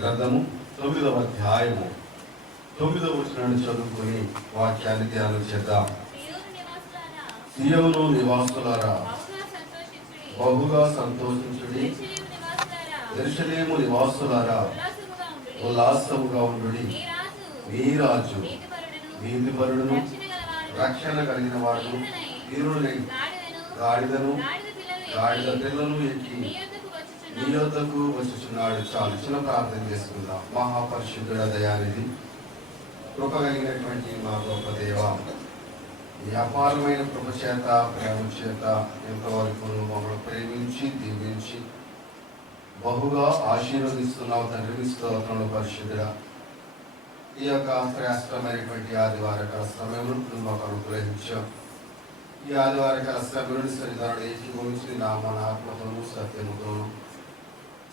గ్రంథము 9వ అధ్యాయము 9వ వచనాన్ని చదువుకొని వాక్యాన్ని ధ్యానం చేద్దాం. సియోను నివాసులారా బహుగా సంతోషించుడి, యెరూషలేము నివాసులారా ఉల్లాసముగా ఉండుడి. మీ రాజు నీతిపరుడును రక్షణ కలిగిన వాడు వీరుని గాడిద పిల్లలను ఎక్కి నీ యొద్దకు వచ్చుచున్నాడు. చాలు చిన్న ప్రార్థన చేసుకుందాం. మహాపరిశుద్ధుడ దయానిధి కృప కలిగినటువంటి మా గొప్ప దేవ, ఈ అపారమైన కృప చేత ప్రేమ చేత ఎంతవరకు మమ్మల్ని ప్రేమించి దీవించి బహుగా ఆశీర్వదిస్తున్నావు తండ్రి. స్తోత్రములు పరిశుద్ధుడ. ఈ యొక్క శ్రేష్టమైనటువంటి ఆదివారకాల సమయంలో నువ్వు మాకు అనుగ్రహించావు. ఈ ఆదివారకాల సమయంలో సరిదారుడు ఏకీభవించి నామన ఆత్మతోనూ సత్యముతోనూ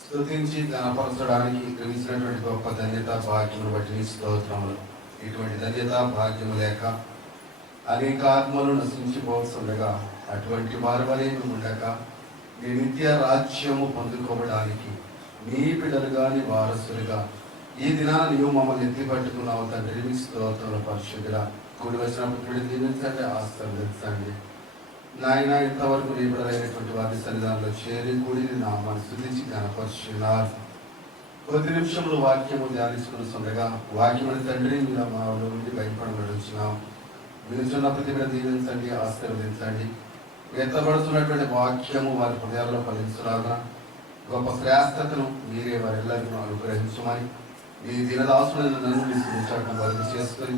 స్తుతించి ఘనపరచడానికి గ్రహించినటువంటి గొప్ప ధన్యత భాగ్యమును బట్టి నీ స్తోత్రములు. ఇటువంటి ధన్యత భాగ్యము లేక అనేక ఆత్మలు నశించిపోతుండగా అటువంటి వారవలే ఉండక నీ నిత్య రాజ్యము పొందుకోవడానికి నీ బిడ్డలుగా నీ వారసులుగా ఈ దినాన నీవు మమ్మల్ని ఎత్తి పట్టుకున్నావు తండ్రి. నీ స్తోత్రములు పరిశుద్ధుడా. కూడి వచ్చిన పుత్రుడు దీవించండి, ఆశీర్వదించండి నాయన. ఇంతవరకు నీ బిడ్డలైనటువంటి వారి సన్నిధానంలో చేరి కూడి నామాన్ని స్తుతించి ఘనపరుచున్నారు. కొద్ది నిమిషంలో వాక్యము ధ్యానించుకుని వాక్యముని తండ్రి మీరు మాలో నుండి బయటపడబడుచున్నాం. వినుచున్న ప్రతి బిడ్డ దీవించండి, ఆశీర్వదించండి. ఎత్తబడుతున్నటువంటి వాక్యము వారి హృదయాల్లో ఫలించులాగా గొప్ప శ్రేష్టతను మీరే వారెల్లరికీ అనుగ్రహించమని మీ దినదాసులను నన్ను విశ్వసించడం వరకు చేసుకొని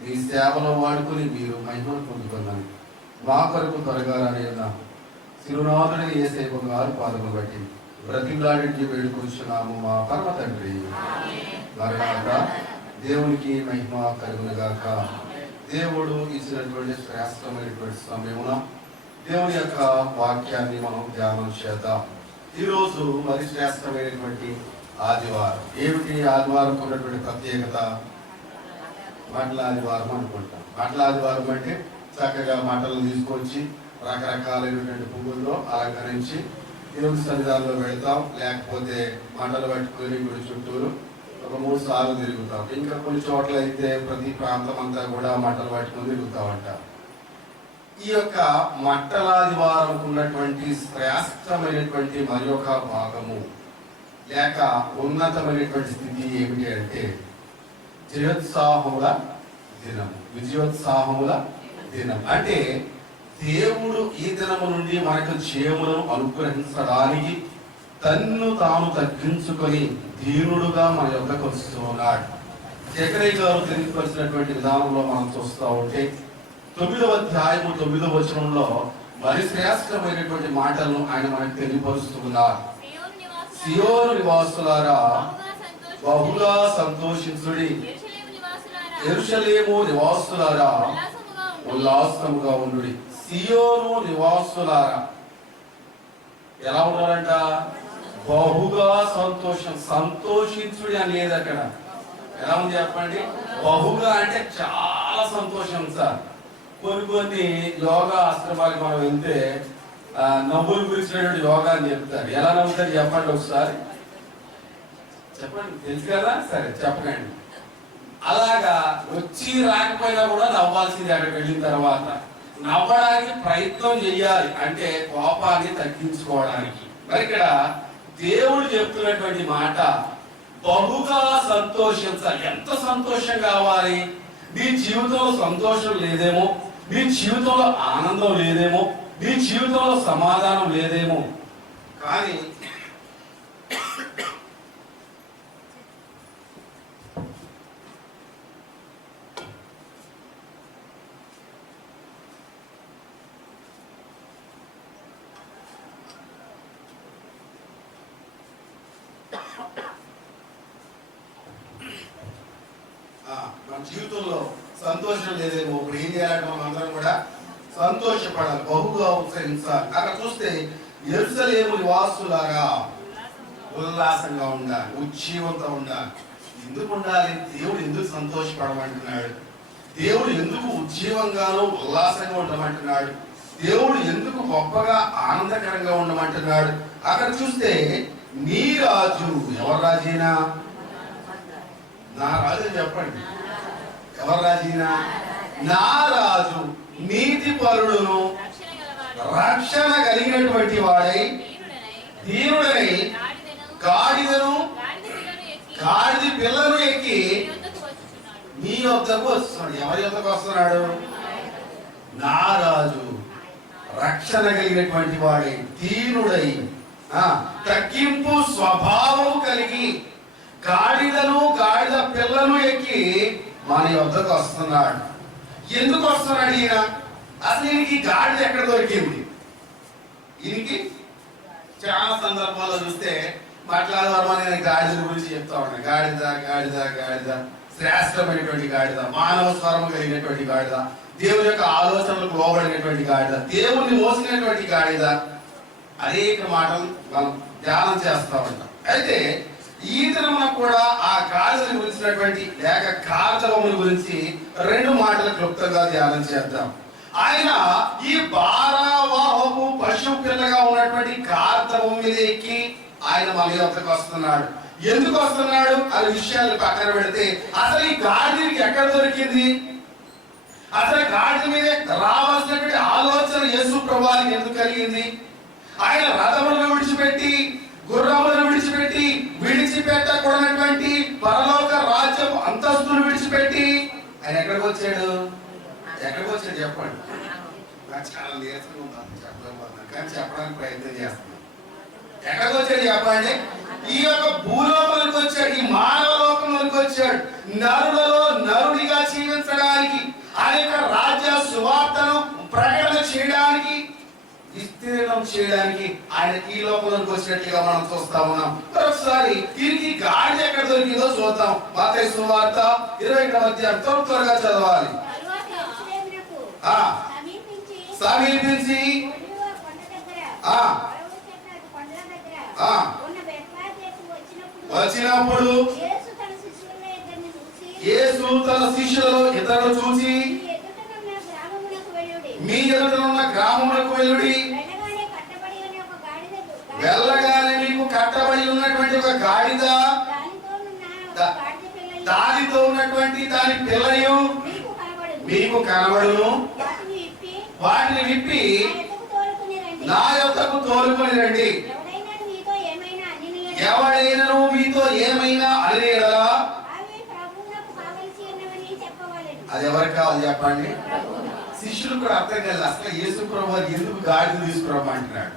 మీ సేవలో వాడుకొని మీరు మహిమను పొందుకున్నాను. మా కొరకు త్వరగా రాని తిరునాథుని యేసయ్య బంగారు పాదములు బట్టి బ్రతిమలాడి వేడుకొంచున్నాము మా పరమ తండ్రి. మరణాక దేవునికి మహిమ కలుగునుగాక. దేవుడు ఇచ్చినటువంటి శ్రేష్టమైనటువంటి సమయమున దేవుని యొక్క వాక్యాన్ని మనం ధ్యానం చేద్దాం. ఈరోజు మరి శ్రేష్టమైనటువంటి ఆదివారం. ఏమిటి ఆదివారం ఉన్నటువంటి ప్రత్యేకత? మట్ల ఆదివారం అనుకుంటాం. మట్ల ఆదివారం అంటే చక్కగా మట్టలు తీసుకొచ్చి రకరకాలైనటువంటి పువ్వుల్లో అలంకరించి దేవుని సన్నిధానంలో వెళ్తాం. లేకపోతే మంటలు పట్టుకొని గుడి చుట్టూరు ఒక 3 సార్లు తిరుగుతాం. ఇంకా కొన్ని చోట్ల అయితే ప్రతి ప్రాంతం అంతా కూడా మంటలు పట్టుకొని తిరుగుతామంట. ఈ యొక్క మట్టలాదివారం ఉన్నటువంటి శ్రేష్టమైనటువంటి మరి ఒక భాగము లేక ఉన్నతమైనటువంటి స్థితి ఏమిటి అంటే విజయోత్సాహముల దినం. అంటే దేవుడు ఈ దినము నుండి మనకు జయములను అనుగ్రహించడానికి తన్ను తాను తగ్గించుకొని దీనుడుగా మన యొద్దకు వస్తూ ఉన్నాడు. జకరియా గారు తెలియపరిచినటువంటి విధానంలో మనం చూస్తూ ఉంటే 9వ అధ్యాయము 9వ వచనంలో మరి శ్రేష్టమైనటువంటి మాటలను ఆయన మనకు తెలియపరుస్తున్నారు. సియోను నివాసులారా బహుగా సంతోషించుడి, యెరూషలేము నివాసులారా ఉల్లాసముగా ఉండుడి. సియోను నివాసులారా ఎలా ఉండాలంట? బహుగా సంతోషించుడి అని లేదు అక్కడ. ఎలా ఉంది చెప్పండి? బహుగా అంటే చాలా సంతోషం సార్. కొన్ని యోగా ఆశ్రమాలకు మనం వెళ్తే నవ్వులు గురించినటువంటి యోగా అని చెప్తారు. ఎలా నవ్వుతారు చెప్పండి ఒకసారి, చెప్పండి. తెలుసు కదా? సరే చెప్పకండి. అలాగా వచ్చి రాకపోయినా కూడా నవ్వాల్సింది. అక్కడికి వెళ్ళిన తర్వాత నవ్వడానికి ప్రయత్నం చేయాలి, అంటే కోపాన్ని తగ్గించుకోవడానికి. మరి ఇక్కడ దేవుడు చెప్తున్నటువంటి మాట బహుగా సంతోషించాలి. ఎంత సంతోషం కావాలి? నీ జీవితంలో సంతోషం లేదేమో, నీ జీవితంలో ఆనందం లేదేమో, నీ జీవితంలో సమాధానం లేదేమో, కానీ మన జీవితంలో సంతోషం లేదేమో. ఇప్పుడు ఏం చేయాలంటే మనం అందరం కూడా సంతోషపడాలి, బహుగా ఉత్సహించాలి. అక్కడ చూస్తే యెరూషలేము నివాసులారా ఉల్లాసంగా ఉండాలి, ఉజ్జీవంతో ఉండాలి. ఎందుకు ఉండాలి? దేవుడు ఎందుకు సంతోషపడమంటున్నాడు? దేవుడు ఎందుకు ఉజ్జీవంగానూ ఉల్లాసంగా ఉండమంటున్నాడు? దేవుడు ఎందుకు గొప్పగా ఆనందకరంగా ఉండమంటున్నాడు? అక్కడ చూస్తే నీ రాజు, ఎవరు రాజైనా నా రాజు చెప్పండి. ఎవరు రాజీనా? నా రాజు నీతి పరుడును రక్షణ కలిగినటువంటి వాడై దీనుడై గాడిదను గాడిద పిల్లను ఎక్కి నీ యొద్దకు వస్తున్నాడు. ఎవరి యొద్దకు వస్తున్నాడు? నా రాజు రక్షణ కలిగినటువంటి వాడై దీనుడై తగ్గింపు స్వభావం కలిగి గాడిదను గాడిద పిల్లను ఎక్కి మన యొద్దకు వస్తున్నాడు. ఎందుకు వస్తున్నాడు ఈయన? అసలు ఈయనకి గాడిద ఎక్కడ దొరికింది? ఈయనకి చాలా సందర్భాల్లో చూస్తే మాట్లాడదామని నేను గాడిద గురించి చెప్తా ఉన్నాను. గాడిద గాడిద గాడిద శ్రేష్టమైనటువంటి గాడిద, మానవ స్వరం కలిగినటువంటి గాడిద, దేవుని యొక్క ఆలోచనలకు లోబడినటువంటి గాడిద, దేవుణ్ణి మోసినటువంటి గాడిద, అనేక మాటలు మనం ధ్యానం చేస్తా ఉంటాం. అయితే ఈ దినమున కూడా ఆ గాడిదను గురించినటువంటి లేక కార్తవముల గురించి 2 మాటలు క్లుప్తంగా ధ్యానం చేద్దాం. ఆయన ఈ భారవాహపు పశు పిల్లగా ఉన్నటువంటి కార్తవం మీద ఎక్కి ఆయన మన యొద్దకు వస్తున్నాడు. ఎందుకు వస్తున్నాడు అనే విషయాలు పక్కన పెడితే అసలు ఈ గాడిదకి ఎక్కడ దొరికింది? అసలు గాడిద మీద రావాల్సినటువంటి ఆలోచన యేసు ప్రభువుకి ఎందుకు కలిగింది? ఆయన రథములను విడిచిపెట్టి గుర్రములను విడిచిపెట్టకూడనటువంటి పరలోక రాజ్యపు అంతస్తులు విడిచిపెట్టి ఆయన ఎక్కడికి వచ్చాడు? ఎక్కడికి వచ్చాడు చెప్పండి. నాకు చాలా నీరసంగా ఉందని చెప్పలేకపోతున్నాను, కానీ చెప్పడానికి ప్రయత్నం చేస్తున్నాను. ఎక్కడికి వచ్చాడు చెప్పండి? ఈ యొక్క భూలోకంలోకి వచ్చాడు, ఈ మానవ లోకంలోకి వచ్చాడు. నరులలో నరుడిగా జీవించడానికి, ఆ యొక్క రాజ్య సువార్తను ప్రకటన చేయడానికి, విస్తీర్ణం చేయడానికి ఆయన ఈ లోకంలోకి వచ్చినట్లుగా మనం చూస్తా ఉన్నాం. మరొకసారి దీనికి గాడిద ఎక్కడ దొరికిందో చూద్దాం. మత్తయి సువార్త 20వ అధ్యాయం త్వరగా చదవాలి. సమీపించి వచ్చినప్పుడు యేసు తన శిష్యులలో ఇద్దరు చూసి మీ ఎదుటనున్న గ్రామములకు వెళ్ళుడి, వెళ్ళగానే మీకు కట్టబడి ఉన్నటువంటి ఒక గాడిద దానితో ఉన్నటువంటి దాని పిల్లయు మీకు కనబడును, వాటిని విప్పి నా యొద్దకు తోలుకొని రండి. ఎవడైనను మీతో ఏమైనా అని ఎడలా అది ఎవరికి కావాలి చెప్పండి? శిష్యులు కూడా అర్థం కాదు. అసలు యేసు ప్రభువు ఎందుకు గాడిద తీసుకురమ్మంటున్నాడు?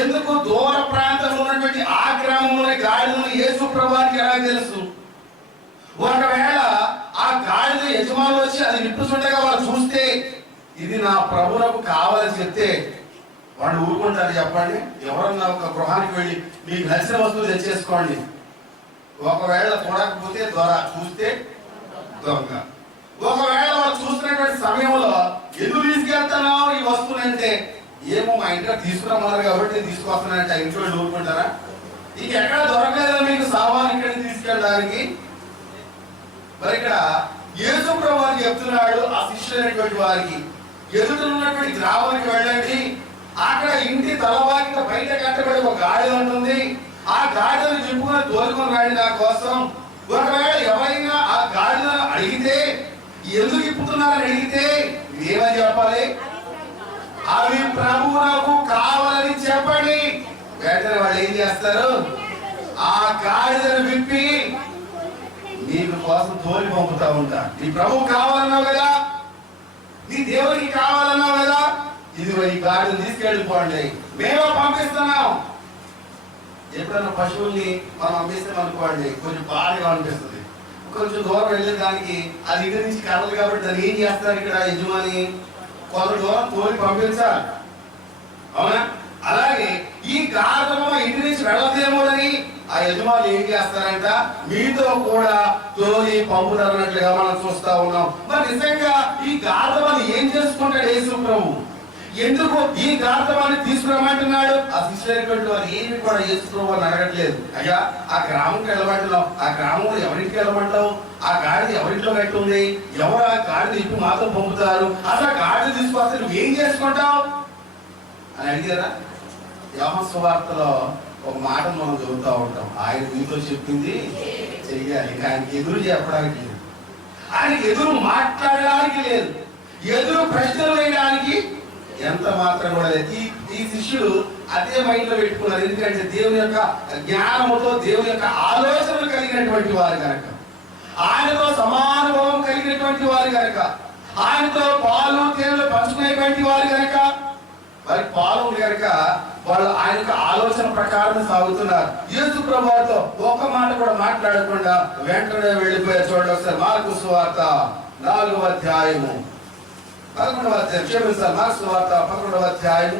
ఎందుకు దూర ప్రాంతంలో ఉన్నటువంటి ఆ గ్రామంలోని గాడిదను యేసు ప్రభువుకి ఎలా తెలుసు? ఒకవేళ ఆ గాడిద యజమానులు వచ్చి అది విప్పుచుండగా వాళ్ళు చూస్తే ఇది నా ప్రభువులకు కావాలని చెప్తే వాళ్ళు ఊరుకుంటారు చెప్పండి? ఎవరన్నా ఒక గృహానికి వెళ్ళి మీకు నచ్చిన వస్తువులు తెచ్చేసుకోండి, ఒకవేళ చూడకపోతే దొర, చూస్తే దొంగ. ఒకవేళ వాళ్ళు చూస్తున్నటువంటి సమయంలో ఎందుకు తీసుకెళ్తున్నావు ఈ వస్తువులు అంటే, ఏమో మా ఇంట్లో తీసుకురామన్నారు కాబట్టి తీసుకొస్తున్నానంటే ఆ ఇంట్లో ఊరుకుంటారా? ఇంకెక్కడ దొరకలేదా మీకు సామాన్ ఇక్కడికి తీసుకెళ్ళడానికి? మరి ఇక్కడ యేసు ప్రభువు చెప్తున్నాడు ఆ శిష్యులైనటువంటి వారికి, ఎదుటనున్నటువంటి గ్రామానికి వెళ్ళండి, అక్కడ ఇంటి తలవాకి బయట కట్టబడి ఒక గాడిద ఉంటుంది, ఆ గాడిదను చింపుకొని తోలుకొని రాండి నా కోసం. ఒకవేళ ఎవరైనా ఆ గాడిదను అడిగితే ఎందుకు ఇప్పుతున్నారని అడిగితే ఏమని చెప్పాలి? అవి ప్రభువునకు కావాలని చెప్పండి. వెంటనే వాళ్ళు ఏం చేస్తారు? ఆ గాడిదను విప్పి నీకు కోసం తోలి పంపుతా ఉంటా. నీ ప్రభువు కావాలన్నావు కదా, నీ దేవుడికి కావాలన్నావు కదా, ఇదిగో ఈ గాడిని తీసుకెళ్ళిపోండి, మేమే పంపిస్తున్నాం. ఎప్పుడైనా పశువుల్ని మనం పంపిస్తాం అనుకోండి, కొంచెం బాధగా అనిపిస్తుంది. కొంచెం దూరం వెళ్ళేదానికి అది ఇంటి నుంచి కర్రలు కాబట్టి దాన్ని ఏం చేస్తారు ఇక్కడ యజమాని? కొంత దూరం తోలి పంపించాలి, అవునా? అలాగే ఈ గాడిద ఇంటి నుంచి వెళ్ళదేమోనని ఆ యజమాని ఏం చేస్తారంట? మీతో కూడా తోలి పంపుతారన్నట్లుగా మనం చూస్తా ఉన్నాం. మరి నిజంగా ఈ గాడిదని ఏం చేసుకుంటాడు యేసు ప్రభు? ఎందుకు ఈ గాడిదని తీసుకురమ్మంటున్నాడు? ఆ శిష్యులైనటువంటి వారు ఏమి కూడా యేసు ప్రభు అడగట్లేదు. అయ్యా ఆ గ్రామంకి వెళ్ళమంటున్నావు, ఆ గ్రామంలో ఎవరింటికి వెళ్ళమంటావు? ఆ గాడిద ఎవరింట్లో కట్టుంది? ఎవరు ఆ గాడిద ఇప్పుడు మాతో పంపుతారు? అసలు గాడిద తీసుకొస్తే నువ్వు ఏం చేసుకుంటావు అని అడిగారా? యోహాను సువార్తలో ఒక మాట మనం చదువుతూ ఉంటాం, ఆయన మీతో చెప్పింది చెయ్యాలి. ఇంకా ఆయనకి ఎదురు చెప్పడానికి లేదు, ఆయనకి ఎదురు మాట్లాడడానికి లేదు, ఎదురు ప్రశ్నలు వేయడానికి ఎంత మాత్రం కూడా లేదు. ఈ శిష్యుడు అదే మైండ్ లో పెట్టుకున్నారు. ఎందుకంటే దేవుని యొక్క జ్ఞానముతో, దేవుని యొక్క ఆలోచనలు కలిగినటువంటి వారు కనుక, ఆయనతో సమానుభవం కలిగినటువంటి వారు కనుక, ఆయనతో పాలు తేనెలు పంచుకునేటువంటి వారు కనుక, వారి పాలు కనుక వాళ్ళు ఆయన యొక్క ఆలోచన ప్రకారం సాగుతున్నారు. యేసు ప్రభువుతో ఒక మాట కూడా మాట్లాడకుండా వెంటనే వెళ్ళిపోయారు. చూడండి ఒకసారి మార్కు సువార్త 4వ అధ్యాయము 11వ అధ్యాయం, క్షమించాలి, మార్కు సువార్త 11వ అధ్యాయము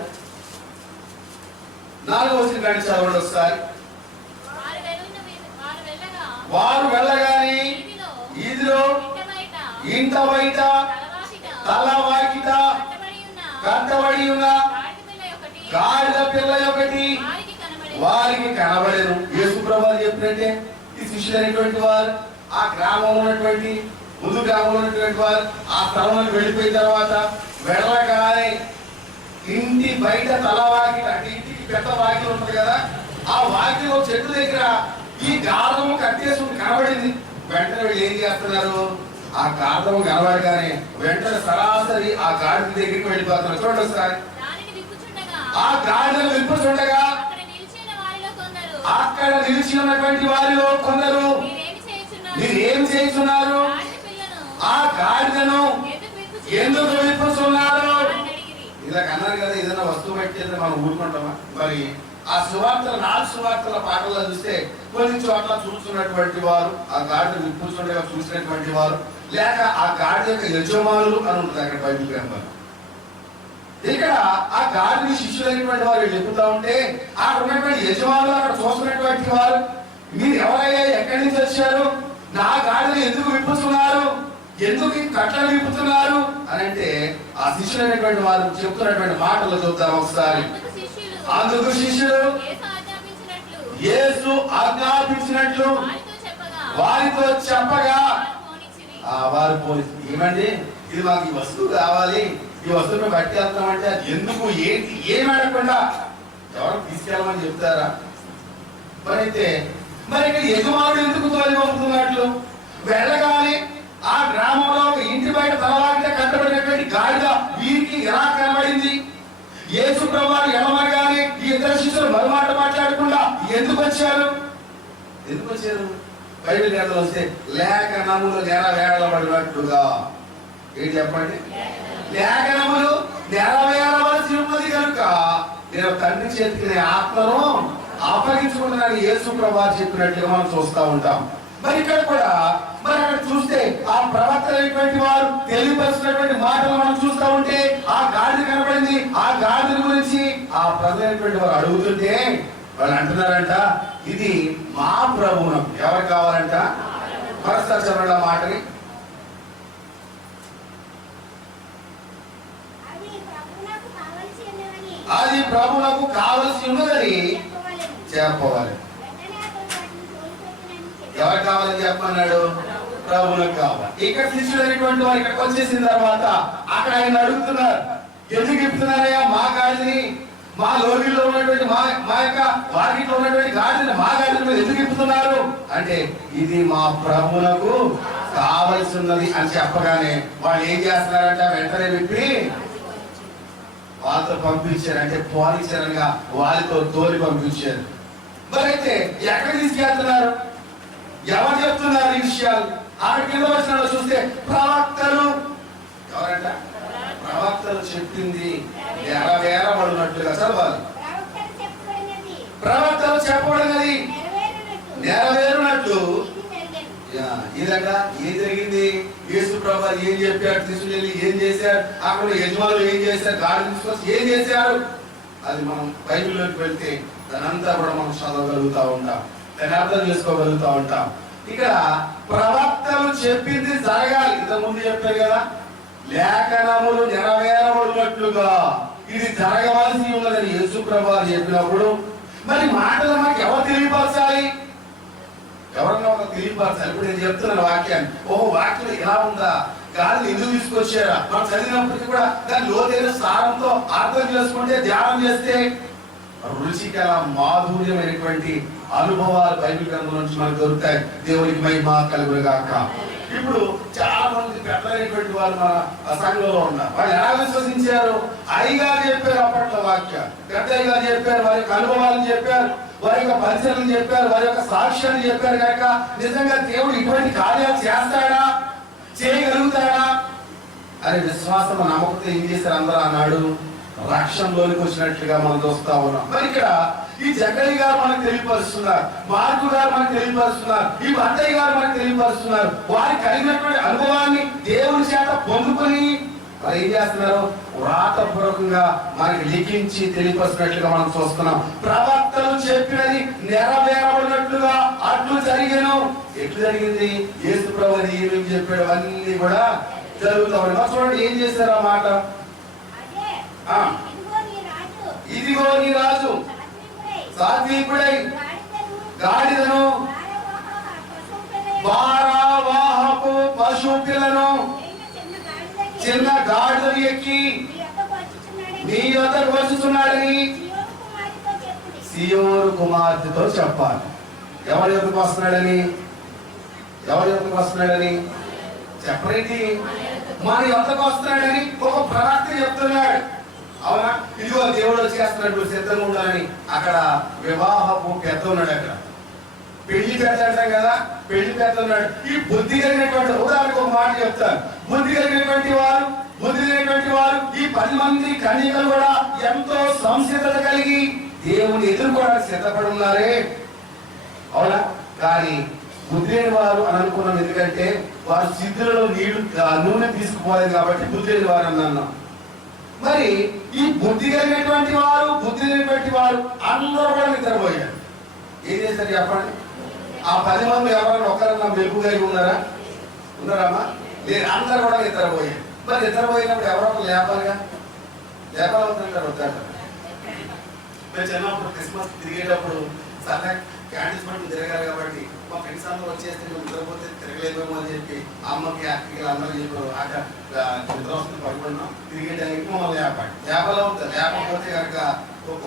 4వ వచనం కానీ చదవండి ఒకసారి. వారు వెళ్ళగానే ఈదిలో, ఇంట బయట, తల వాకిట కట్టబడి ఉన్న గాడిద పిల్ల ఒకటి వారికి కనబడేను. యేసు ప్రభువు చెప్పినట్టే ఈ శిష్యులు అనేటువంటి వారు ఆ గ్రామంలో ఉన్నటువంటి, ముందు గ్రామంలో ఉన్నటువంటి వారు ఆ స్థలంలోకి వెళ్ళిపోయిన తర్వాత వెళ్ళగానే ఇంటి బయట తల వాకిట, అంటే ఇంటికి పెద్ద వాకిలు ఉంటుంది కదా, ఆ వాకిలో చెట్టు దగ్గర ఈ గాఢము కట్టేసి కనబడింది. వెంటనే వీళ్ళు ఏం చేస్తున్నారు, ఆ గాఢము కనబడగానే వెంటనే సరాసరి ఆ గాడిద దగ్గరికి వెళ్ళిపోతున్నారు. చూడండి ఒకసారి. ఆ గాడిదను విప్పుచుండగా అక్కడ నిలిచి ఉన్నటువంటి వారిలో కొందరు మీరు ఏం చేస్తున్నారు, ఆ గాడిదను ఎందుకు విప్పుచున్నారు ఇలా అన్నారు కదా. ఏదైనా వస్తువు పెట్టేది మనం ఊరుకుంటామా? మరి ఆ సువార్తల 4 సువార్తల పాటల్లో చూస్తే కొన్ని చోట్ల చూస్తున్నటువంటి వారు ఆ గాడిద విప్పుచుండగా చూసినటువంటి వారు, లేక ఆ గాడిద యొక్క యజమానులు అని ఉంటుంది అక్కడ బైబిల్ గ్రంథంలో. ఇక్కడ ఆ గాడిని శిష్యులైనటువంటి వారు చెబుతా ఉంటే అక్కడ ఉన్నటువంటి యజమానులు అక్కడ చూస్తున్నటువంటి వారు, మీరు ఎవరయ్యా, ఎక్కడి నుంచి వచ్చారు, నా గాడిని ఎందుకు విప్పుతున్నారు, ఎందుకు కట్టలు విప్పుతున్నారు అని అంటే ఆ శిష్యులైనటువంటి వారు చెప్తున్నటువంటి మాటలు చూద్దాం ఒకసారి. అందుకు శిష్యులు యేసు ఆజ్ఞాపించినట్లు వారితో చెప్పగా వారు పోలీసు, ఏమండి ఇది మాకు ఈ వస్తువు కావాలి, ఈ వస్తువును బట్టి వెళ్తామంటే అది ఎందుకు, ఏంటి, ఏమి అడగకుండా ఎవరు తీసుకెళ్ళమని చెప్తారా? మరైతే మరి ఇక్కడ యజమానుడు ఎందుకు తోలి పంపుతున్నట్లు? వెళ్ళగానే ఆ గ్రామంలో ఇంటి బయట తలవాకిట కట్టబడినటువంటి గాడిద వీరికి ఎలా కనబడింది? యేసు ప్రభువు ఎడమనగానే ఈ ఇద్దరు శిష్యులు మరుమాట మాట్లాడకుండా ఎందుకు వచ్చారు? ఎందుకు వచ్చారు? బైబిల్ గ్రంథంలో వస్తే లేఖనములు నెరవేరబడినట్లుగా. ఏంటి చెప్పండి? లేఖనములు నెరవేరవలసి ఉన్నది కనుక నేను తండ్రి చేతికి ఆత్మను అప్పగించుకుంటున్నాను యేసు ప్రభువు చెప్పినట్లుగా మనం చూస్తూ ఉంటాం. మరి ఇక్కడ కూడా మరి అక్కడ చూస్తే ఆ ప్రవక్తలైనటువంటి వారు తెలియపరిచినటువంటి మాటలు మనం చూస్తూ ఉంటే ఆ గాడిద కనబడింది. ఆ గాడిద గురించి ఆ ప్రజలైనటువంటి వారు అడుగుతుంటే వాళ్ళు అంటున్నారంట, ఇది మా ప్రభువునకు. ఎవరు కావాలంట? మరోసారి చెప్పండి ఆ మాటని. అది ప్రభువునకు కావలసి ఉన్నదని చెప్పవాలి. ఎవరు కావాలని చెప్పన్నాడు? ప్రభువునకు కావాలి. ఇక్కడ శిష్యులైనటువంటి వారు ఇక్కడికి వచ్చేసిన తర్వాత అక్కడ ఆయన అడుగుతున్నారు, ఎందుకు చెప్తున్నారయ్యా మా గాడిని, మా లోగిల్లో ఉన్నటువంటి మా యొక్క వాకిట్లో ఉన్నటువంటి గాడిని, మా గాడిని మీద ఎందుకు చెప్తున్నారు అంటే ఇది మా ప్రభువునకు కావలసి ఉన్నది అని చెప్పగానే వాళ్ళు ఏం చేస్తున్నారంటే వెంటనే విప్పి వాళ్ళతో పంపించారు. అంటే పోలీసులుగా వాళ్ళతో తోలి పంపించారు. మరి అయితే ఎక్కడ తీసుకెళ్తున్నారు, ఎవరు చెప్తున్నారు ఈ విషయాలు? అక్కడ కింద వచ్చిన చూస్తే ప్రవక్తలు. ఎవరంట? ప్రవక్తలు చెప్పింది నెరవేరబడినట్లుగా చదవాలి. ప్రవక్తలు చెప్పబడినది నెరవేరునట్లు. ఇదంట ఏం జరిగింది? యేసు ప్రభువు ఏం చెప్పాడు, తీసుకెళ్ళి ఏం చేశారు, అక్కడ యజమానులు ఏం చేశారు, గాడిని తీసుకొచ్చి ఏం చేశారు, అది మనం బైబిల్లోకి వెళ్తే దానంతా కూడా మనం చదవగలుగుతా ఉంటాం, దాన్ని అర్థం చేసుకోగలుగుతా ఉంటాం. ఇక్కడ ప్రవక్తలు చెప్పింది జరగాలి. ఇంతకుముందు చెప్పారు కదా, లేఖనములు నెరవేరబడినట్లుగా ఇది జరగవలసి ఉన్నదని యేసు ప్రభువు చెప్పినప్పుడు మరి మాటలు మనకి ఎవరు తెలియపరచాలి? ఎవరన్నా ఒక తెలియపరచాలి. ఇప్పుడు నేను చెప్తున్నాను వాక్యాన్ని, ఓహో వాక్యం ఎలా ఉందా, గాలిని ఎందుకు తీసుకొచ్చారా, మనం చదివినప్పటికీ కూడా దాని లోతైన సారంతో అర్థం చేసుకుంటే, ధ్యానం చేస్తే రుచికర మాధుర్యమైనటువంటి అనుభవాలు బైబిల్ గ్రంథం నుంచి మనకు దొరుకుతాయి. దేవునికి మహిమ కలుగును గాక. ఇప్పుడు చాలా మంది పెద్దలైనటువంటి వారు మన సంఘంలో ఉన్నారు. వాళ్ళు ఎలా విశ్వసించారు? అయ్యగారు చెప్పారు, అప్పట్లో వాక్యం పెద్ద అయ్యగారు చెప్పారు, వారి యొక్క అనుభవాలను చెప్పారు, వారి యొక్క పరిచయం చెప్పారు, వారి యొక్క సాక్ష్యాన్ని చెప్పారు కనుక నిజంగా దేవుడు ఇటువంటి కార్యాలు చేస్తాడా, చేయగలుగుతాడా అనే విశ్వాసం నమ్మకంతో ఏం చేశారు? అందరూ అన్నాడు రక్షణలోనికి వచ్చినట్లుగా మనం చూస్తా ఉన్నాం. మరి ఇక్కడ ఈ జగడి గారు మనకు తెలియపరుస్తున్నారు, మార్కు గారు మనకు తెలియపరుస్తున్నారు, ఈ బండయ్య గారు మనకు తెలియపరుస్తున్నారు. వారి కలిగినటువంటి అనుభవాన్ని దేవుని చేత పొందుకొని మరి ఏం చేస్తున్నారు? వ్రాతపూర్వకంగా మనకి లిఖించి తెలియపరుస్తున్నట్లుగా మనం చూస్తున్నాం. ప్రవక్తలు చెప్పినది నెరవేరబడినట్లుగా అట్లు జరిగేను. ఎట్లు జరిగింది? యేసు ప్రభువు ఏమేమి చెప్పాడు అన్ని కూడా జరుగుతా ఉన్నాయి. చూడండి ఏం చేశారు ఆ మాట. ఇదిగో నీ రాజు సాత్వికుడై గాడిదను భారవాహపు పశువు పిల్లను చిన్న గాడిదను ఎక్కి నీ యొద్దకు వచ్చుచున్నాడని సియోను కుమార్తెతో చెప్పాలి. ఎవరి యొద్దకు వస్తున్నాడని? ఎవరి యొద్దకు వస్తున్నాడని చెప్పరేంటి? మన యొద్దకు వస్తున్నాడని ఒక ప్రవక్త చెప్తున్నాడు. అవునా? ఇదిగో దేవుడు వచ్చేస్తున్నాడు, సిద్ధంగా ఉండాలని. అక్కడ వివాహపు పెద్ద ఉన్నాడు, అక్కడ పెళ్లి పెద్ద అంటాం కదా, పెళ్లి పెద్ద ఉన్నాడు. ఈ బుద్ధి కలిగినటువంటి, ఉదాహరణకు ఒక మాట చెప్తాను, బుద్ధి కలిగినటువంటి వారు ఈ 10 మంది కన్యకలు కూడా ఎంతో సంసిద్ధత కలిగి దేవుని ఎదుర్కోవడానికి సిద్ధపడి ఉన్నారే. అవునా? కానీ బుద్ధి లేని వారు అని అనుకున్నాం, ఎందుకంటే వారు సిద్ధులలో నూనె తీసుకుపోలేదు కాబట్టి బుద్ధి లేని వారు అన్నాం. మరి ఈ బుద్ధి కలిగినటువంటి వారు అందరూ కూడా నిద్రపోయారు. ఏం చేశారు చెప్పండి? ఆ 10 మంది ఎవరైనా ఒకరన్నా మెలుపు కలిగి ఉన్నారమ్మా? లేదు, అందరూ కూడా నిద్రపోయారు. మరి నిద్రపోయినప్పుడు ఎవరో లేపాలవుతుంటారు. వద్దంటారు. మేము చిన్నప్పుడు క్రిస్మస్ తిరిగేటప్పుడు సరే క్యాండిల్స్ పట్టు తిరగాలి కాబట్టి మా ఫ్రెండ్స్ అందరూ వచ్చేస్తే మేము నిద్రపోతే తిరగలేదేమో అని చెప్పి అమ్మకి అక్కకి అందరూ చెప్పారు. అక్కడ నిద్ర వస్తుంది పడుకున్నాం, తిరిగేటానికి మమ్మల్ని లేపాలి అవుతుంది. లేకపోతే కనుక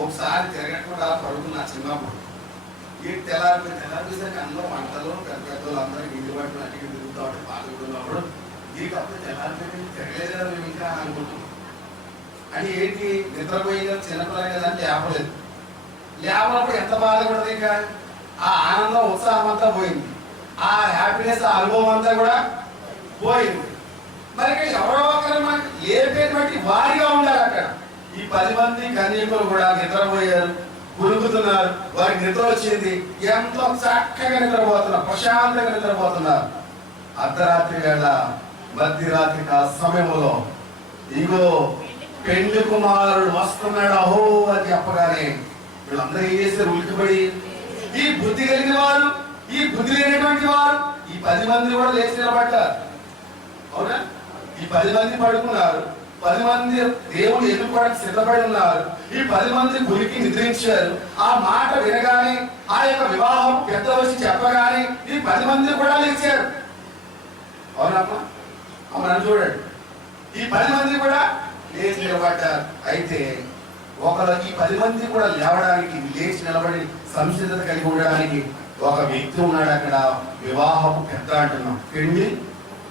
ఒకసారి తిరగకుండా అలా పడుకున్నా చిన్నప్పుడు. ఈ తెల్లారిపోయేసరికి అందరూ వంటలు పెద్దలు అందరూ ఇంటి పట్టుకుని అటు తిరుగుతూ ఉంటే పాల్గొన్నప్పుడు దీనికప్పుడు తెల్లారిపోయి తిరగలేదు కదా మేము ఇంకా అనుకుంటున్నాం. అని ఏంటి? నిద్రపోయి కదా, చిన్నపిల్లలు కదా అని లేపనప్పుడు ఎంత బాధపడదు, ఇంకా ఆ ఆనందం ఉత్సాహం అంతా పోయింది, ఆ హ్యాపీనెస్ ఆ అనుభవం అంతా కూడా పోయింది. మరి ఇక్కడ ఎవరో ఒకరు మనకి లేపేది బట్టి వారిగా ఉండాలి. అక్కడ ఈ 10 మంది కన్యకులు కూడా నిద్రపోయారు, గురుగుతున్నారు, వారికి నిద్ర వచ్చింది, ఎంతో చక్కగా నిద్రపోతున్నారు, ప్రశాంతంగా నిద్రపోతున్నారు. అర్ధరాత్రి వేళ మధ్యరాత్రి సమయంలో ఇగో పెళ్లి కుమారుడు వస్తున్నాడు అహో అని చెప్పగానే వీళ్ళందరూ ఏం చేశారు? ఉలికిపడి ఈ బుద్ధి కలిగిన వారు, ఈ బుద్ధి లేనటువంటి వారు, ఈ 10 మంది కూడా లేచి నిలబడ్డారు. అవునా? ఈ 10 మంది పడుకున్నారు, 10 మంది దేవుడు ఎదుర్కోవడానికి సిద్ధపడి ఉన్నారు. ఈ 10 మంది గురికి నిద్రించారు. ఆ మాట వినగానే, ఆ యొక్క వివాహం పెద్ద వచ్చి చెప్పగానే ఈ 10 మంది కూడా లేచారు. అవునమ్మా? అమ్మని చూడండి, ఈ 10 మంది కూడా లేచి నిలబడ్డారు. అయితే ఒకరు ఈ 10 మంది కూడా లేవడానికి, లేచి నిలబడి సంసిద్ధత కలిగి ఉండడానికి ఒక వ్యక్తి ఉన్నాడు అక్కడ. వివాహపు పెద్ద అంటున్నాం, పెళ్లి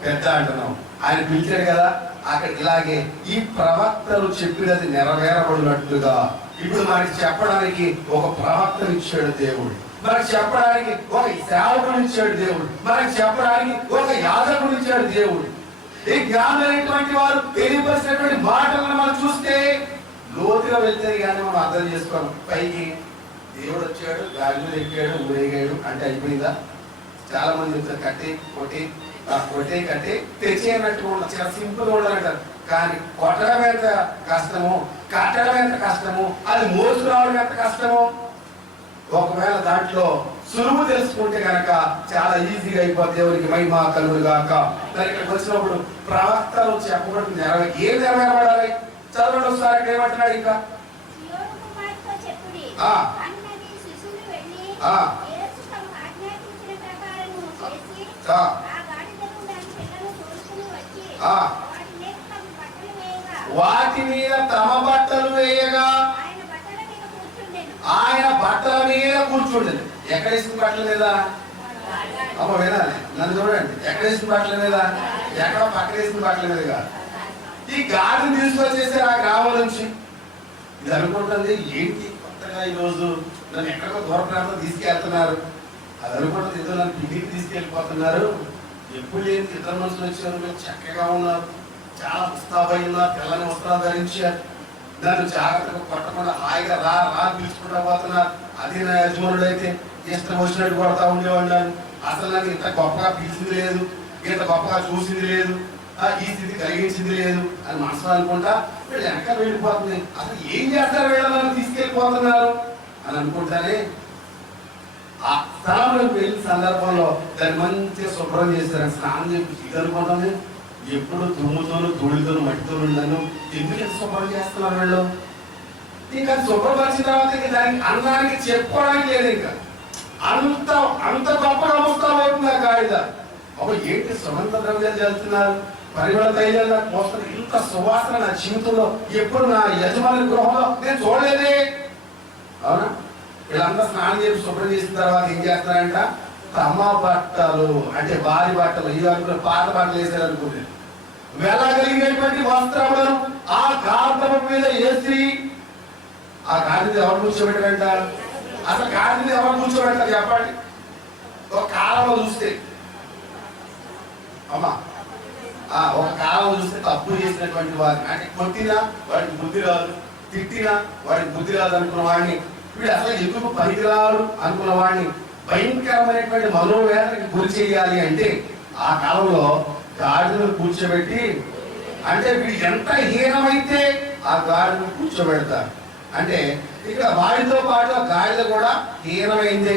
పెద్ద అంటున్నాం. ఆయన పిలిచాడు కదా అక్కడ. ఇలాగే ఈ ప్రవక్తలు చెప్పినది నెరవేరబడినట్లుగా ఇప్పుడు మనకి చెప్పడానికి ఒక ప్రవక్తను ఇచ్చాడు దేవుడు, మనకి చెప్పడానికి ఒక సేవకుని ఇచ్చాడు దేవుడు, మనకి చెప్పడానికి ఒక యాజకుని ఇచ్చాడు దేవుడు. ఈ జ్ఞానమైనటువంటి వారు తెలియపరిచినటువంటి మాటలను మనం చూస్తే లోతుగా వెళ్తే కానీ మనం అర్థం చేసుకోవాలి. పైకి దేవుడు వచ్చాడు, గాలి మీద ఎక్కాడు, ఊరేగాడు అంటే అయిపోయిందా? చాలా మంది చెప్తారు కట్టి కట్టి తెచ్చి అన్నట్టుగా ఉండదు, చాలా సింపుల్గా ఉండాలంటారు. కానీ కొట్టడం ఎంత కష్టమో, కట్టడం ఎంత కష్టమో, అది మోసుకురావడం ఎంత కష్టమో, ఒకవేళ దాంట్లో సులువు తెలుసుకుంటే కనుక చాలా ఈజీగా అయిపోతుంది. దేవునికి మహిమ కలుగును గాక. మరి ఇక్కడికి వచ్చినప్పుడు ప్రవక్తలు చెప్పబడి ఏం నెరవేరబడాలి? చదవండి ఒకసారి. ఏమంటున్నాడు ఇంకా? వాటి మీద తమ బట్టలు వేయగా ఆయన బట్టల మీద కూర్చుండేది. ఎక్కడ వేసిన బట్టల మీద? అమ్మ వినాలి, నన్ను చూడండి. ఎక్కడ వేసిన బట్టల మీద? ఎక్కడ పక్కన వేసిన బట్టల మీద కాదు. ఈ గాడిని తీసుకొచ్చేసారు ఆ గ్రామం నుంచి. ఇది అనుకుంటుంది, ఏంటి కొత్తగా ఈరోజు నన్ను ఎక్కడికో దూర ప్రాంతం తీసుకెళ్తున్నారు. అది అనుకుంటుంది, ఏదో నన్ను పిక్నిక్ తీసుకెళ్ళిపోతున్నారు. ఎప్పుడు లేని ఇద్దరు మనుషులు వచ్చారు, మీరు చక్కగా ఉన్నారు, చాలా ఉత్సాహపై ఉన్నారు, తెల్లని వస్త్రాలు ధరించారు, నన్ను జాగ్రత్తగా కొట్టకుండా హాయిగా రా రా పిలుచుకుంటా పోతున్నారు. అది నా యజమానుడు అయితే ఇష్టం వచ్చినట్టు కొడతా ఉండేవాడు. అసలు నాకు ఇంత గొప్పగా పిలిచింది లేదు, ఇంత గొప్పగా చూసింది లేదు, ఈ స్థితి కలిగించింది లేదు అని మనసులో అనుకుంటా వీళ్ళు వెనక వెళ్ళిపోతుంది. అసలు ఏం చేస్తారు వీళ్ళు, నన్ను తీసుకెళ్ళిపోతున్నారు అని అనుకుంటానే ఆ స్థలంలోకి వెళ్ళిన సందర్భంలో దాన్ని మంచిగా శుభ్రం చేశారని స్నానం చేసి ఇది అనుకుంటుంది. ఎప్పుడు దుమ్ముతోనూ ధూళితోనూ మట్టితోనూ నన్ను ఎందుకు ఎంత శుభ్రం చేస్తున్నారు వీళ్ళు? ఇంకా శుభ్రపరిచిన తర్వాత ఇంకా దానికి అన్నానికి చెప్పుకోవడానికి లేదు. ఇంకా అంత అంత గొప్పగా మోస్తా అవుతుంది ఆ గాడిద. అప్పుడు ఏంటి సుగంధ ద్రవ్యాలు చల్లుతున్నారు, పరిమళ తైలాలు నాకు మోస్తారు, ఇంత సువాసన నా జీవితంలో ఎప్పుడు నా యజమాని గృహంలో నేను చూడలేదే. అవునా? వీళ్ళంతా స్నానం చేసి శుభ్రం చేసిన తర్వాత ఏం చేస్తారంట, తమ బట్టలు అంటే భారీ బట్టలు, ఇది అనుకున్న పాత బట్టలు వేసారనుకునే వెళ్ళగలిగినటువంటి వస్త్రములను ఆ గాడిద మీద వేసి, ఆ గాడిద ఎవరు కూర్చోబెట్టారంట? అసలు గాడిద ఎవరు కూర్చోబెట్టారు చెప్పండి? ఒక కాలంలో చూస్తే అమ్మా, ఒక కాలంలో చూస్తే తప్పు చేసినటువంటి వారిని, అంటే కొట్టినా వాడికి బుద్ధి రాదు, తిట్టినా వాడికి బుద్ధి రాదు అనుకున్న వాడిని, వీడు అసలు ఎందుకు పనికిరాడు అనుకున్న వాడిని భయంకరమైనటువంటి మనోవేదనకి గురి చేయాలి అంటే ఆ కాలంలో గాడిదను కూర్చోబెట్టి, అంటే వీడు ఎంత హీనమైతే ఆ గాడిదను కూర్చోబెడతారు. అంటే ఇక్కడ వాడితో పాటు ఆ గాడిద కూడా హీనమైందే.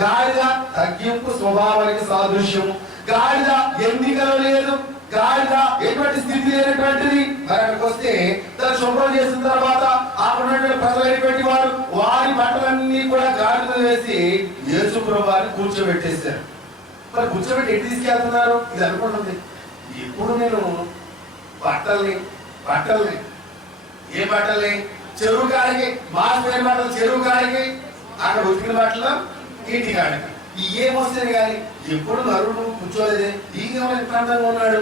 గాడిద తగ్గింపు స్వభావానికి సాదృశ్యము. గాడిద ఎన్నికలో లేదు, గాడిద ఎటువంటి స్థితి లేనటువంటిది. మరి అక్కడికి వస్తే దాన్ని శుభ్రం చేసిన తర్వాత అక్కడున్నటువంటి ప్రజలైనటువంటి వారు వారి బట్టలన్నీ కూడా గాడిద వేసి యేసుప్రభు వారిని కూర్చోబెట్టేశారు. మరి కూర్చోబెట్టి ఎటు తీసుకెళ్తున్నారు? ఇది అనుకుంటుంది, ఎప్పుడు నేను బట్టల్ని ఏ బట్టల్ని చెరువు కాడికి, మాసిపోయిన బట్టలు చెరువు కాడికి, అక్కడ ఉతికిన బట్టలు ఇంటి కాడికి, ఏమొస్తుంది కానీ ఎప్పుడు నరుడు కూర్చోలేదే. ఈయన ప్రాంతంగా ఉన్నాడు,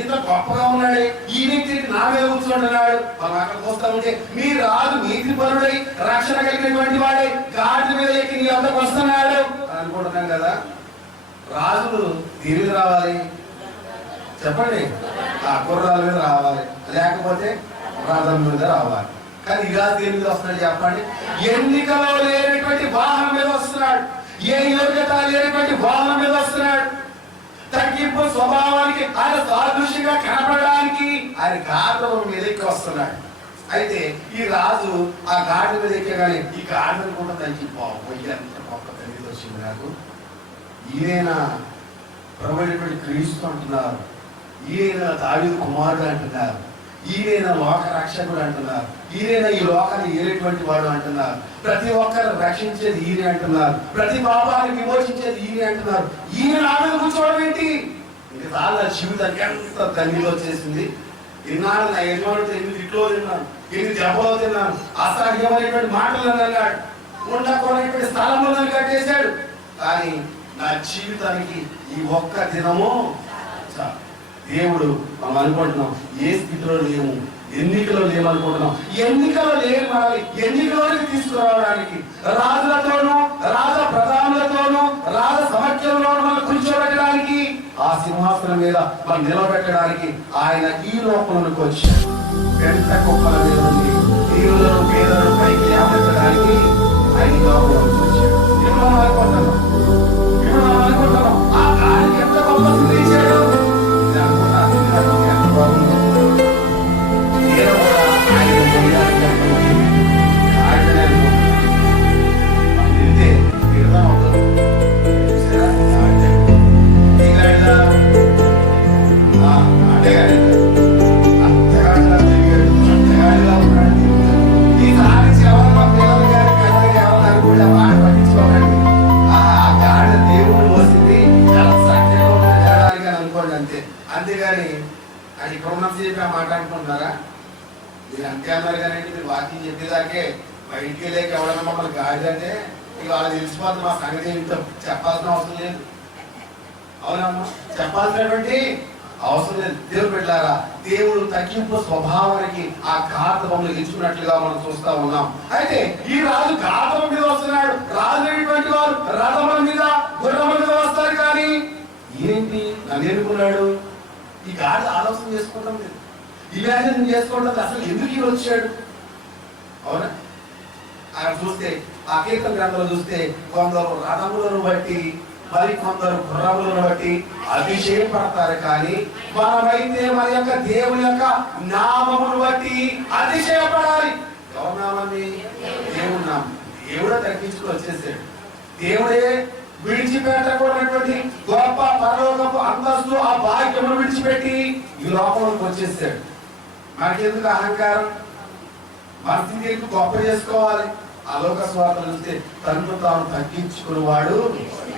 ఇంత గొప్పగా ఉన్నాడే, ఈ వ్యక్తి నా మీద కూర్చోంటున్నాడు. మనం అక్కడికి వస్తా ఉంటే మీ రాజు నీతి పరుడై రక్షణ కలిగినటువంటి వాడే గాడి మీద ఎక్కి నీ అంతకు వస్తున్నాడు అని అనుకుంటున్నాం కదా. రాజులు దేని మీద రావాలి చెప్పండి? ఆ గుర్రాల మీద రావాలి, లేకపోతే రథం మీద రావాలి. కానీ ఇలా దేని మీద వస్తున్నాడు చెప్పండి? ఎన్నికలో లేనటువంటి వాహనం మీద వస్తున్నాడు, ఏ యోగ్యత లేనటువంటి వాహనం మీద వస్తున్నాడు. తగ్గింపు స్వభావానికి ఆయన సాదృశ్యంగా కనపడడానికి ఆయన గాడిద మీద ఎక్కి వస్తున్నాడు. అయితే ఈ రాజు ఆ గాడిద మీద ఎక్కగానే ఈ గాడిద కూడా దానికి పోయి అంత గొప్ప తెలియదు వచ్చింది నాకు. ఈయన ప్రభువైనటువంటి క్రీస్తు అంటున్నారు, ఈయన దావీదు కుమారుడు అంటున్నారు, ఈయన లోక రక్షకుడు అంటున్నారు, ఈయన ఈ లోకాన్ని ఏలేటువంటి వాడు అంటున్నారు, ప్రతి ఒక్కరు రక్షించేది ఈయన అంటున్నారు, ప్రతి పాపాన్ని విమోచించేది ఈయన అంటున్నారు. ఈయన నా మీద కూర్చోవడం ఏంటి? ఇది చాలా జీవితానికి ఎంత ధన్యత వచ్చేసింది. ఇన్నాళ్ళు నా యజమానుడితో ఎన్ని తిట్లో తిన్నాను, ఎన్ని దెబ్బలో తిన్నాను, అసహ్యమైనటువంటి మాటలు అన్నాడు, ఉండకూడనటువంటి స్థలంలో నన్ను కట్టేశాడు. కానీ నా జీవితానికి ఈ ఒక్క దినము చాలు. దేవుడు మనం అనుకుంటున్నాం ఏ స్థితిలో లేము, ఎన్నికలో లేమనుకుంటున్నాం. ఎన్నికలో లేని మనల్ని ఎన్నికలోకి తీసుకురావడానికి రాజులతోనూ రాజ ప్రధానులతోనూ రాజ సమఖ్యంలోనూ మనం కూర్చోబెట్టడానికి, ఆ సింహాసనం మీద మనం నిలబెట్టడానికి ఆయన ఈ లోకంలోకి వచ్చాడు. పెద్ద కుప్పల మీద నుండి దీనులను పేదలను పైకి లేవనెత్తడానికి ఆయన ఈ లోకంలోకి వచ్చాడు. ఇప్పుడు మనం అనుకుంటున్నాం ఆ గాడికి ఎంత గొప్ప స్థితి ఇచ్చాడు. అంతేగాని అది ప్రొనౌన్స్ చెప్పి ఆ మాట అనుకుంటున్నారా? మీరు అంతే అన్నారు కానీ మీరు వాకింగ్ చెప్పేదాకే బయటికి వెళ్ళాక ఎవరైనా మమ్మల్ని గాడిదంటే ఇక వాళ్ళు తెలిసిపోతుంది మా సంగతి ఏంటో చెప్పాల్సిన అవసరం లేదు. అవునమ్మా, చెప్పాల్సినటువంటి అవసరం లేదు. దేవుడు పెట్టారా, దేవుడు తగ్గింపు స్వభావానికి ఆ గార్ధవంలో ఎంచుకున్నట్లుగా మనం చూస్తా ఉన్నాం. అయితే ఈ రాజు గార్ధవం మీద వస్తున్నాడు. రాజు అనేటువంటి వారు రథముల మీద గుర్రముల మీద వస్తారు. కానీ ఏంటి నన్ను ఎన్నుకున్నాడు? ఈ గాడిద ఆలోచన చేసుకోవటం లేదు, ఇమాజిన్ చేసుకోవటం అసలు ఎందుకు ఈ వచ్చాడు. అవునా, ఆయన చూస్తే ఆ కీర్తన గ్రంథంలో చూస్తే కొందరు రథములను బట్టి మరి కొందరు గుర్రములను బట్టి అతిశయపడతారు. కానీ మనమైతే మన యొక్క దేవుని యొక్క నామమును బట్టి అతిశయపడాలి. ఎవరి నామాన్ని? దేవుడి నామం. దేవుడే తగ్గించుకుని వచ్చేసాడు. దేవుడే విడిచిపెట్టకూడనటువంటి గొప్ప పరలోకపు అంతస్తు ఆ భాగ్యమును విడిచిపెట్టి ఈ లోకంలోకి వచ్చేసాడు. మనకెందుకు అహంకారం? మన స్థితి ఎందుకు గొప్ప చేసుకోవాలి? అలోక స్వార్థం చూస్తే తనను తాను తగ్గించుకుని వాడు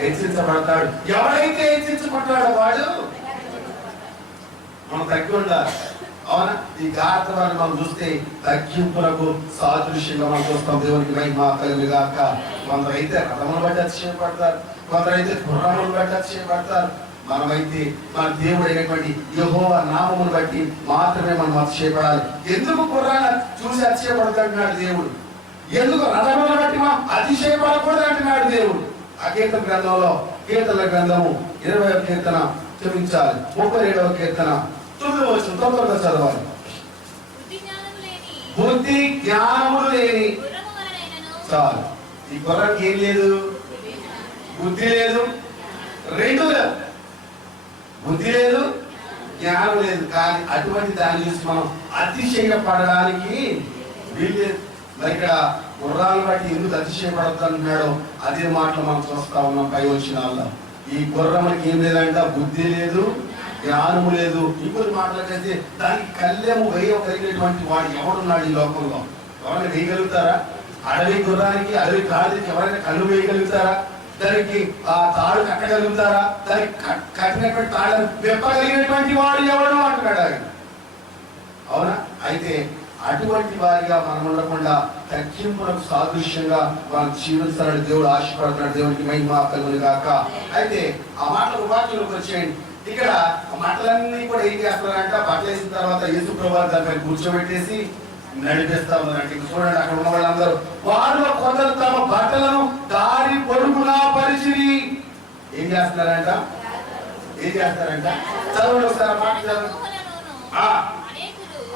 హెచ్చించబడతాడు. ఎవరైతే హెచ్చించబడ్డాడో వాడు మనం తగ్గి ఉండాలి. అవునా, ఈ గార్ధవాన్ని మనం చూస్తే తగ్గింపులకు సాదృశ్యంగా మనం చూస్తాం. దేవునికి మహిమ కలుగుగాక. కొందరైతే రథమును బట్టి అతిశయపడతారు, కొందరైతే గుర్రమును బట్టి అతిశయపడతారు. మనమైతే మన దేవుడు అయినటువంటి యెహోవా నామమును బట్టి మాత్రమే మనం అతిశయపడాలి. ఎందుకు గుర్రాన్ని చూసి అతిశయపడతాడు దేవుడు? ఎందుకు రథములను బట్టి మనం అతిశయపడకూడదు అంటున్నాడు దేవుడు. ఆ కీర్తన గ్రంథంలో, కీర్తన గ్రంథము 20వ కీర్తన క్షమించాలి 37వ కీర్తన 9వ వచనం తొందరగా చదవాలి. బుద్ధి జ్ఞానములు లేని చాలు. ఈ గుర్రానికి ఏం లేదు? బుద్ధి లేదు, రెండు లేదు. బుద్ధి లేదు, జ్ఞానం లేదు. కానీ అటువంటి దాన్ని చూసి మనం అతిశయపడడానికి వీల్లేదు. మరి ఇక్కడ గుర్రాలను బట్టి ఎందుకు అతిశయపడద్దు అంటున్నాడో అదే మాటలు మనం చూస్తా ఉన్నాం పై వచనాల్లో. ఈ గుర్రములకి ఏం లేదంట, బుద్ధి లేదు, జ్ఞానము లేదు. ఇంకొన్ని మాటలకైతే దానికి కళ్ళెము వేయగలిగినటువంటి వాడు ఎవడున్నాడు ఈ లోకంలో? ఎవరైనా వేయగలుగుతారా? అడవి గుర్రానికి, అడవి కాడికి ఎవరైనా కళ్ళు వేయగలుగుతారా? దానికి ఆ తాడు కట్టగలుగుతారా? దానికి కట్టినటువంటి తాళ్ళను విప్పగలిగినటువంటి వాడు ఎవడు అంటున్నాడు ఆయన. అవునా, అయితే అటువంటి వారిగా మనం ఉండకుండా తగ్గింపులకు సాదృశ్యంగా మనం జీవించాలని దేవుడు ఆశపడుతున్నాడు. దేవునికి మహిమ కలుగుగాక. అయితే ఆ మాటలు వాక్యంలోకి వచ్చేయండి. ఇక్కడ మాటలన్నీ కూడా ఏం చేస్తున్నారంట, బట్టలు వేసిన తర్వాత యేసు ప్రభువు దానిపై కూర్చోబెట్టేసి నడిపిస్తా ఉన్నారంటే. చూడండి, అక్కడ ఉన్న వాళ్ళందరూ వారిలో కొందరు తమ బట్టలను దారి పొడుగునా పరిచిరి. ఏం చేస్తున్నారంట? ఏం చేస్తారంట? చదవండి ఒకసారి మాట చదవండి.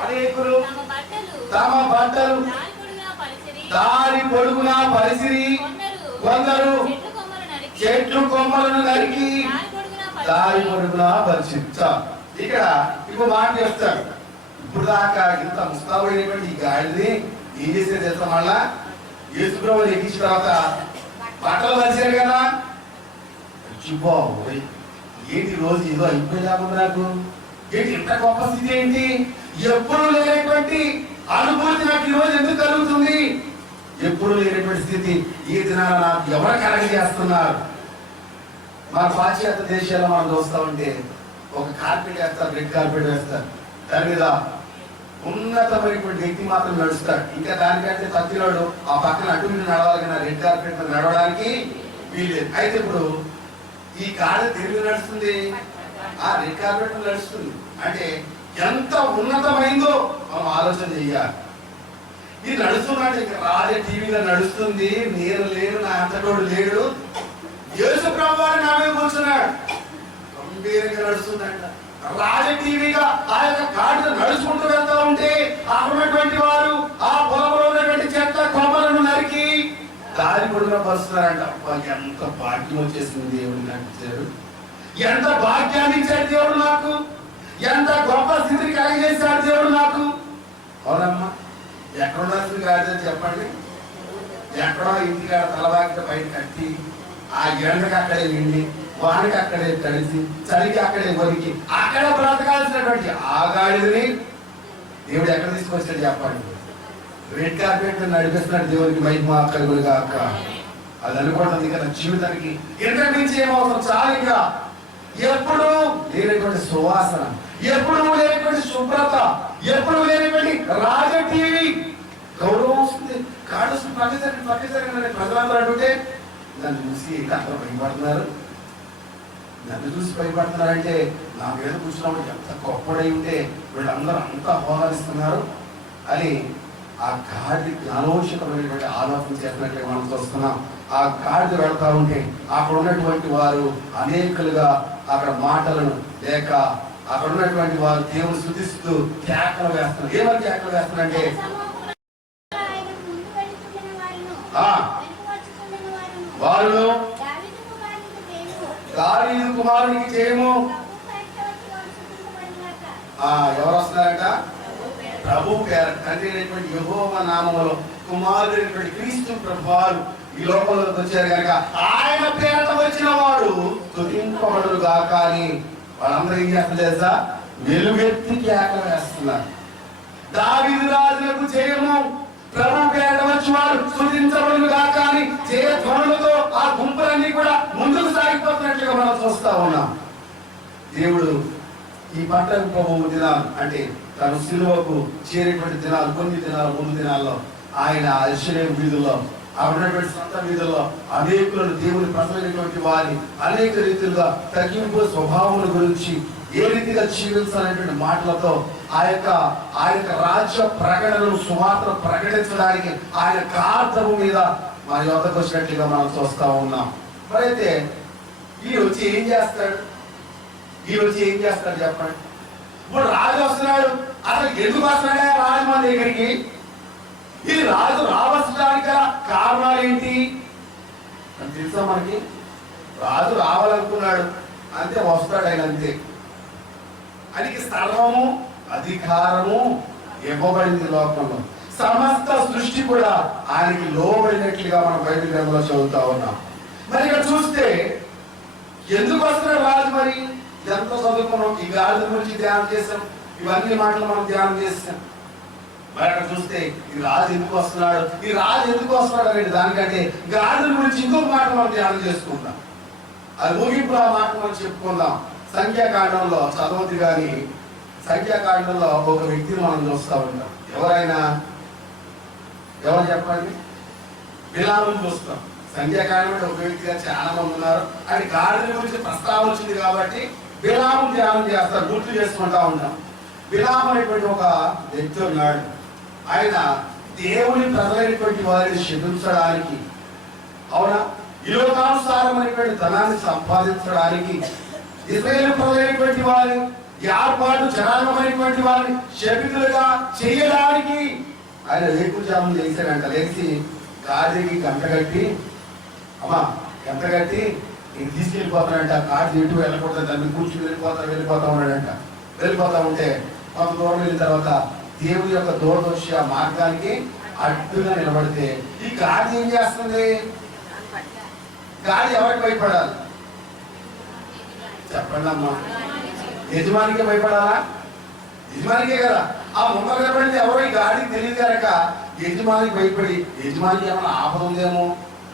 అనేకులు తమ బట్టలు దారి పొడుగునా పరిచిరి, కొందరు చెట్లు కొమ్మలను నరికి దారి పొడుగునా పరిచిరి. ఇక్కడ ఇంకో మాట చెప్తాడు. ఇప్పుడు దాకా ఇంత ముస్తాబైనటువంటి ఈ గాడిని ఏం చేసేది తెలుసా? మళ్ళా యేసు ప్రభువుని ఎక్కించిన తర్వాత బట్టలు పరిచారు కదా. ఏంటి రోజు ఏదో అయిపోయేలాగుంది నాకు, ఏంటి ఇంత గొప్ప స్థితి ఏంటి, ఎప్పుడు లేనటువంటి అనుభూతి నాకు ఈరోజు ఎందుకు కలుగుతుంది? ఎప్పుడు లేనటువంటి స్థితి ఈ దినాన నాకు ఎవరు కలగజేస్తున్నారు? మన పాశ్చాత్య దేశాల్లో మనం చూస్తా ఉంటే ఒక కార్పెట్ వేస్తారు, రెడ్ కార్పెట్ వేస్తారు, దాని మీద ఉన్నతమైనటువంటి వ్యక్తి మాత్రం నడుస్తాడు. ఇంకా దానికంటే తగ్గినాడు ఆ పక్కన అటు ఇటు నడవాలి, కానీ రెడ్ కార్పెట్ మీద నడవడానికి వీల్లేదు. అయితే ఇప్పుడు ఈ గాడి తిరిగి నడుస్తుంది, ఆ రెడ్ కార్పెట్ నడుస్తుంది అంటే ఎంత ఉన్నతమైందో మనం ఆలోచన చెయ్యాలి. ఇది నడుస్తున్నాడు, ఇంకా రాజే టీవీలో నడుస్తుంది, నేను లేను, నా అంతటోడు లేడు, యేసు ప్రభువు నా మీద కూర్చున్నాడు, గంభీరంగా నడుస్తుందంట. రాజ టీవీగా ఆ యొక్క గాడిద నడుచుకుంటూ వెళ్తా ఉంటే అక్కడున్నటువంటి వారు ఆ పొలంలో ఉన్నటువంటి చెత్త కొమ్మలను నరికి దారి పొడుగున పరుస్తున్నారంట. ఎంత భాగ్యం వచ్చేసింది దేవుడు నాకు ఇచ్చాడు, ఎంత భాగ్యాన్ని ఇచ్చాడు దేవుడు నాకు, ఎంత గొప్ప స్థితిని కలిగజేశాడు దేవుడు నాకు. అవునమ్మా, ఎక్కడ ఉండాల్సింది కాదు చెప్పండి. ఎక్కడో ఇంటికాడ తలవాకి బయట కట్టి ఆ ఎండకి అక్కడే నిండి, వానికి అక్కడే తడిసి, చలికి అక్కడే వరికి అక్కడ బ్రతకాల్సినటువంటి ఆ గాడిని దేవుడు ఎక్కడ తీసుకొచ్చాడు చెప్పండి? రెడ్ కార్పెట్ నడిపిస్తున్నాడు. దేవుడికి మహిమ కలుగుగాక. అది అనుకుంటుంది కదా జీవితానికి ఇంతకు మించి ఏమవుతుంది? చాలు. ఇంకా ఎప్పుడు లేనటువంటి సువాసన, ఎప్పుడు లేనటువంటి శుభ్రత, ఎప్పుడు లేనటువంటి రాజ టీవీ, గౌరవం వస్తుంది. కాళ్ళు పక్క జరిగిన ప్రజలందరూ అంటుంటే నన్ను చూసి అందరూ భయపడుతున్నారు, నన్ను చూసి భయపడుతున్నారంటే నా మీద కూర్చున్నప్పుడు ఎంత గొప్పడై ఉంటే వీళ్ళందరూ అంతా ఆహ్వానిస్తున్నారు అని ఆ గాడి జ్ఞానోచితమైనటువంటి ఆలోచన చేసినట్లుగా మనం చూస్తున్నాం. ఆ గాడి వెళ్తా ఉంటే అక్కడ ఉన్నటువంటి వారు అనేకులుగా అక్కడ మాటలను లేక అక్కడ ఉన్నటువంటి వారు దేవుని స్తుతిస్తూ కేకలు వేస్తున్నారు. ఏమని కేకలు వేస్తున్నారంటే వారు దావీదు కుమారునికి చేయము. ఎవరు వస్తున్నారట? ప్రభు పేర తండ్రి అయినటువంటి యెహోవా నామములో కుమారుడైనటువంటి క్రీస్తు ప్రభువారు ఈ లోకంలోకి వచ్చారు కనుక ఆయన పేరట వచ్చిన వాడు స్తుతింపబడును గాక అని వాళ్ళందరూ ఏం చేస్తారు తెలుసా? వెలుగెత్తి కేకలు వేస్తున్నారు. దావీదు రాజులకు జయము, ప్రభు పేరట వచ్చి వారు స్తుతించబడును గాక అని జయ ధ్వనులతో ఆ గుంపులన్నీ కూడా ముందుకు సాగిపోతున్నట్లుగా మనం చూస్తా ఉన్నాం. దేవుడు ఈ పంటకు పోవు దినాలు అంటే తను సిలువకు చేరేటువంటి దినాలు, కొన్ని దినాలు ముందు దినాల్లో ఆయన యెరూషలేము వీధుల్లో ఉన్నటువంటి సొంత వీధుల్లో అనేకులను దేవుని ప్రజలైనటువంటి వారి అనేక రీతిలుగా తగ్గింపు స్వభావం గురించి ఏ రీతిగా జీవించాలనేటువంటి మాటలతో ఆ యొక్క రాజ్య ప్రకటనను సువార్త ప్రకటించడానికి ఆయన కార్తము మీద మన యొక్కకు వచ్చినట్లుగా మనం చూస్తా ఉన్నాం. మరైతే ఈ వచ్చి ఏం చేస్తాడు? చెప్పండి. ఇప్పుడు రాజు వస్తున్నాడు, అసలు ఎందుకు వస్తున్నాడే రాజు మన దగ్గరికి? ఈ రాజు రావడానికి కారణాలు ఏంటి అని తెలుసా మనకి? రాజు రావాలనుకున్నాడు అంతే, వస్తాడు ఆయన అంతే. ఆయనకి సర్వము అధికారము ఇవ్వబడింది లోకంలో. సమస్త సృష్టి కూడా ఆయనకి లోబడినట్లుగా మనం బైబిల్ గ్రంథంలో చదువుతా ఉన్నాం. మరి ఇక్కడ చూస్తే ఎందుకు వస్తున్నాడు రాజు? మరి ఎంత చదువుకున్నాం, ఈ గాడి గురించి ధ్యానం చేసాం, ఇవన్నీ మాటలు మనం ధ్యానం చేసాం. మరి అక్కడ చూస్తే ఈ రాజు ఎందుకు వస్తున్నాడు అనేది దానికంటే గాడిద గురించి ఇంకొక మాట మనం ధ్యానం చేసుకుందాం. అది ముగింపు ఆ మాట మనం చెప్పుకుందాం. సంఖ్యాకాండంలో చదవద్దు కానీ సంఖ్యాకాండంలో ఒక వ్యక్తిని మనం చూస్తూ ఉంటాం. ఎవరు చెప్పండి? బిలాముని చూస్తాం. సంఖ్యాకాండంలో ఒక వ్యక్తిగా చాలా మంది ఉన్నారు. అది గాడిద గురించి ప్రస్తావన వచ్చింది కాబట్టి బిలాము ధ్యానం చేస్తారు, గుర్తు చేసుకుంటా ఉంటాం. బిలాము అనేటువంటి ఒక వ్యక్తి ఉన్నాడు. ఆయన దేవుని ప్రజలైనటువంటి వారిని శపించడానికి, అవునా, ఈ లోకానుసారమైనటువంటి ధనాన్ని సంపాదించడానికి, ఇశ్రాయేలు ప్రజలైనటువంటి వారిని ఏర్పాటు జనాంగమైనటువంటి వారిని శపితులుగా చేయడానికి ఆయన వేకుజాములు చేశాడంట. లేచి గాడికి గంట కట్టి, అమ్మా గంట కట్టి నేను తీసుకెళ్ళిపోతానంట. గాడి ఎటు వెళ్ళకూడదు, దాన్ని కూర్చుని వెళ్ళిపోతా ఉన్నాడంట. వెళ్ళిపోతా ఉంటే కొంత దూరం వెళ్ళిన తర్వాత దేవుడి యొక్క దూడ వచ్చి ఆ మార్గానికి అడ్డుగా నిలబడితే ఈ గాడి ఏం చేస్తుంది? గాడి ఎవరికి భయపడాలి చెప్పండి అమ్మా? యజమానికే భయపడాలా? యజమానికే కదా. ఆ ముందర నిలబడింది ఎవరో ఈ గాడికి తెలియదు కనుక యజమానికి భయపడి, యజమానికి ఏమైనా ఆపద ఉందేమో,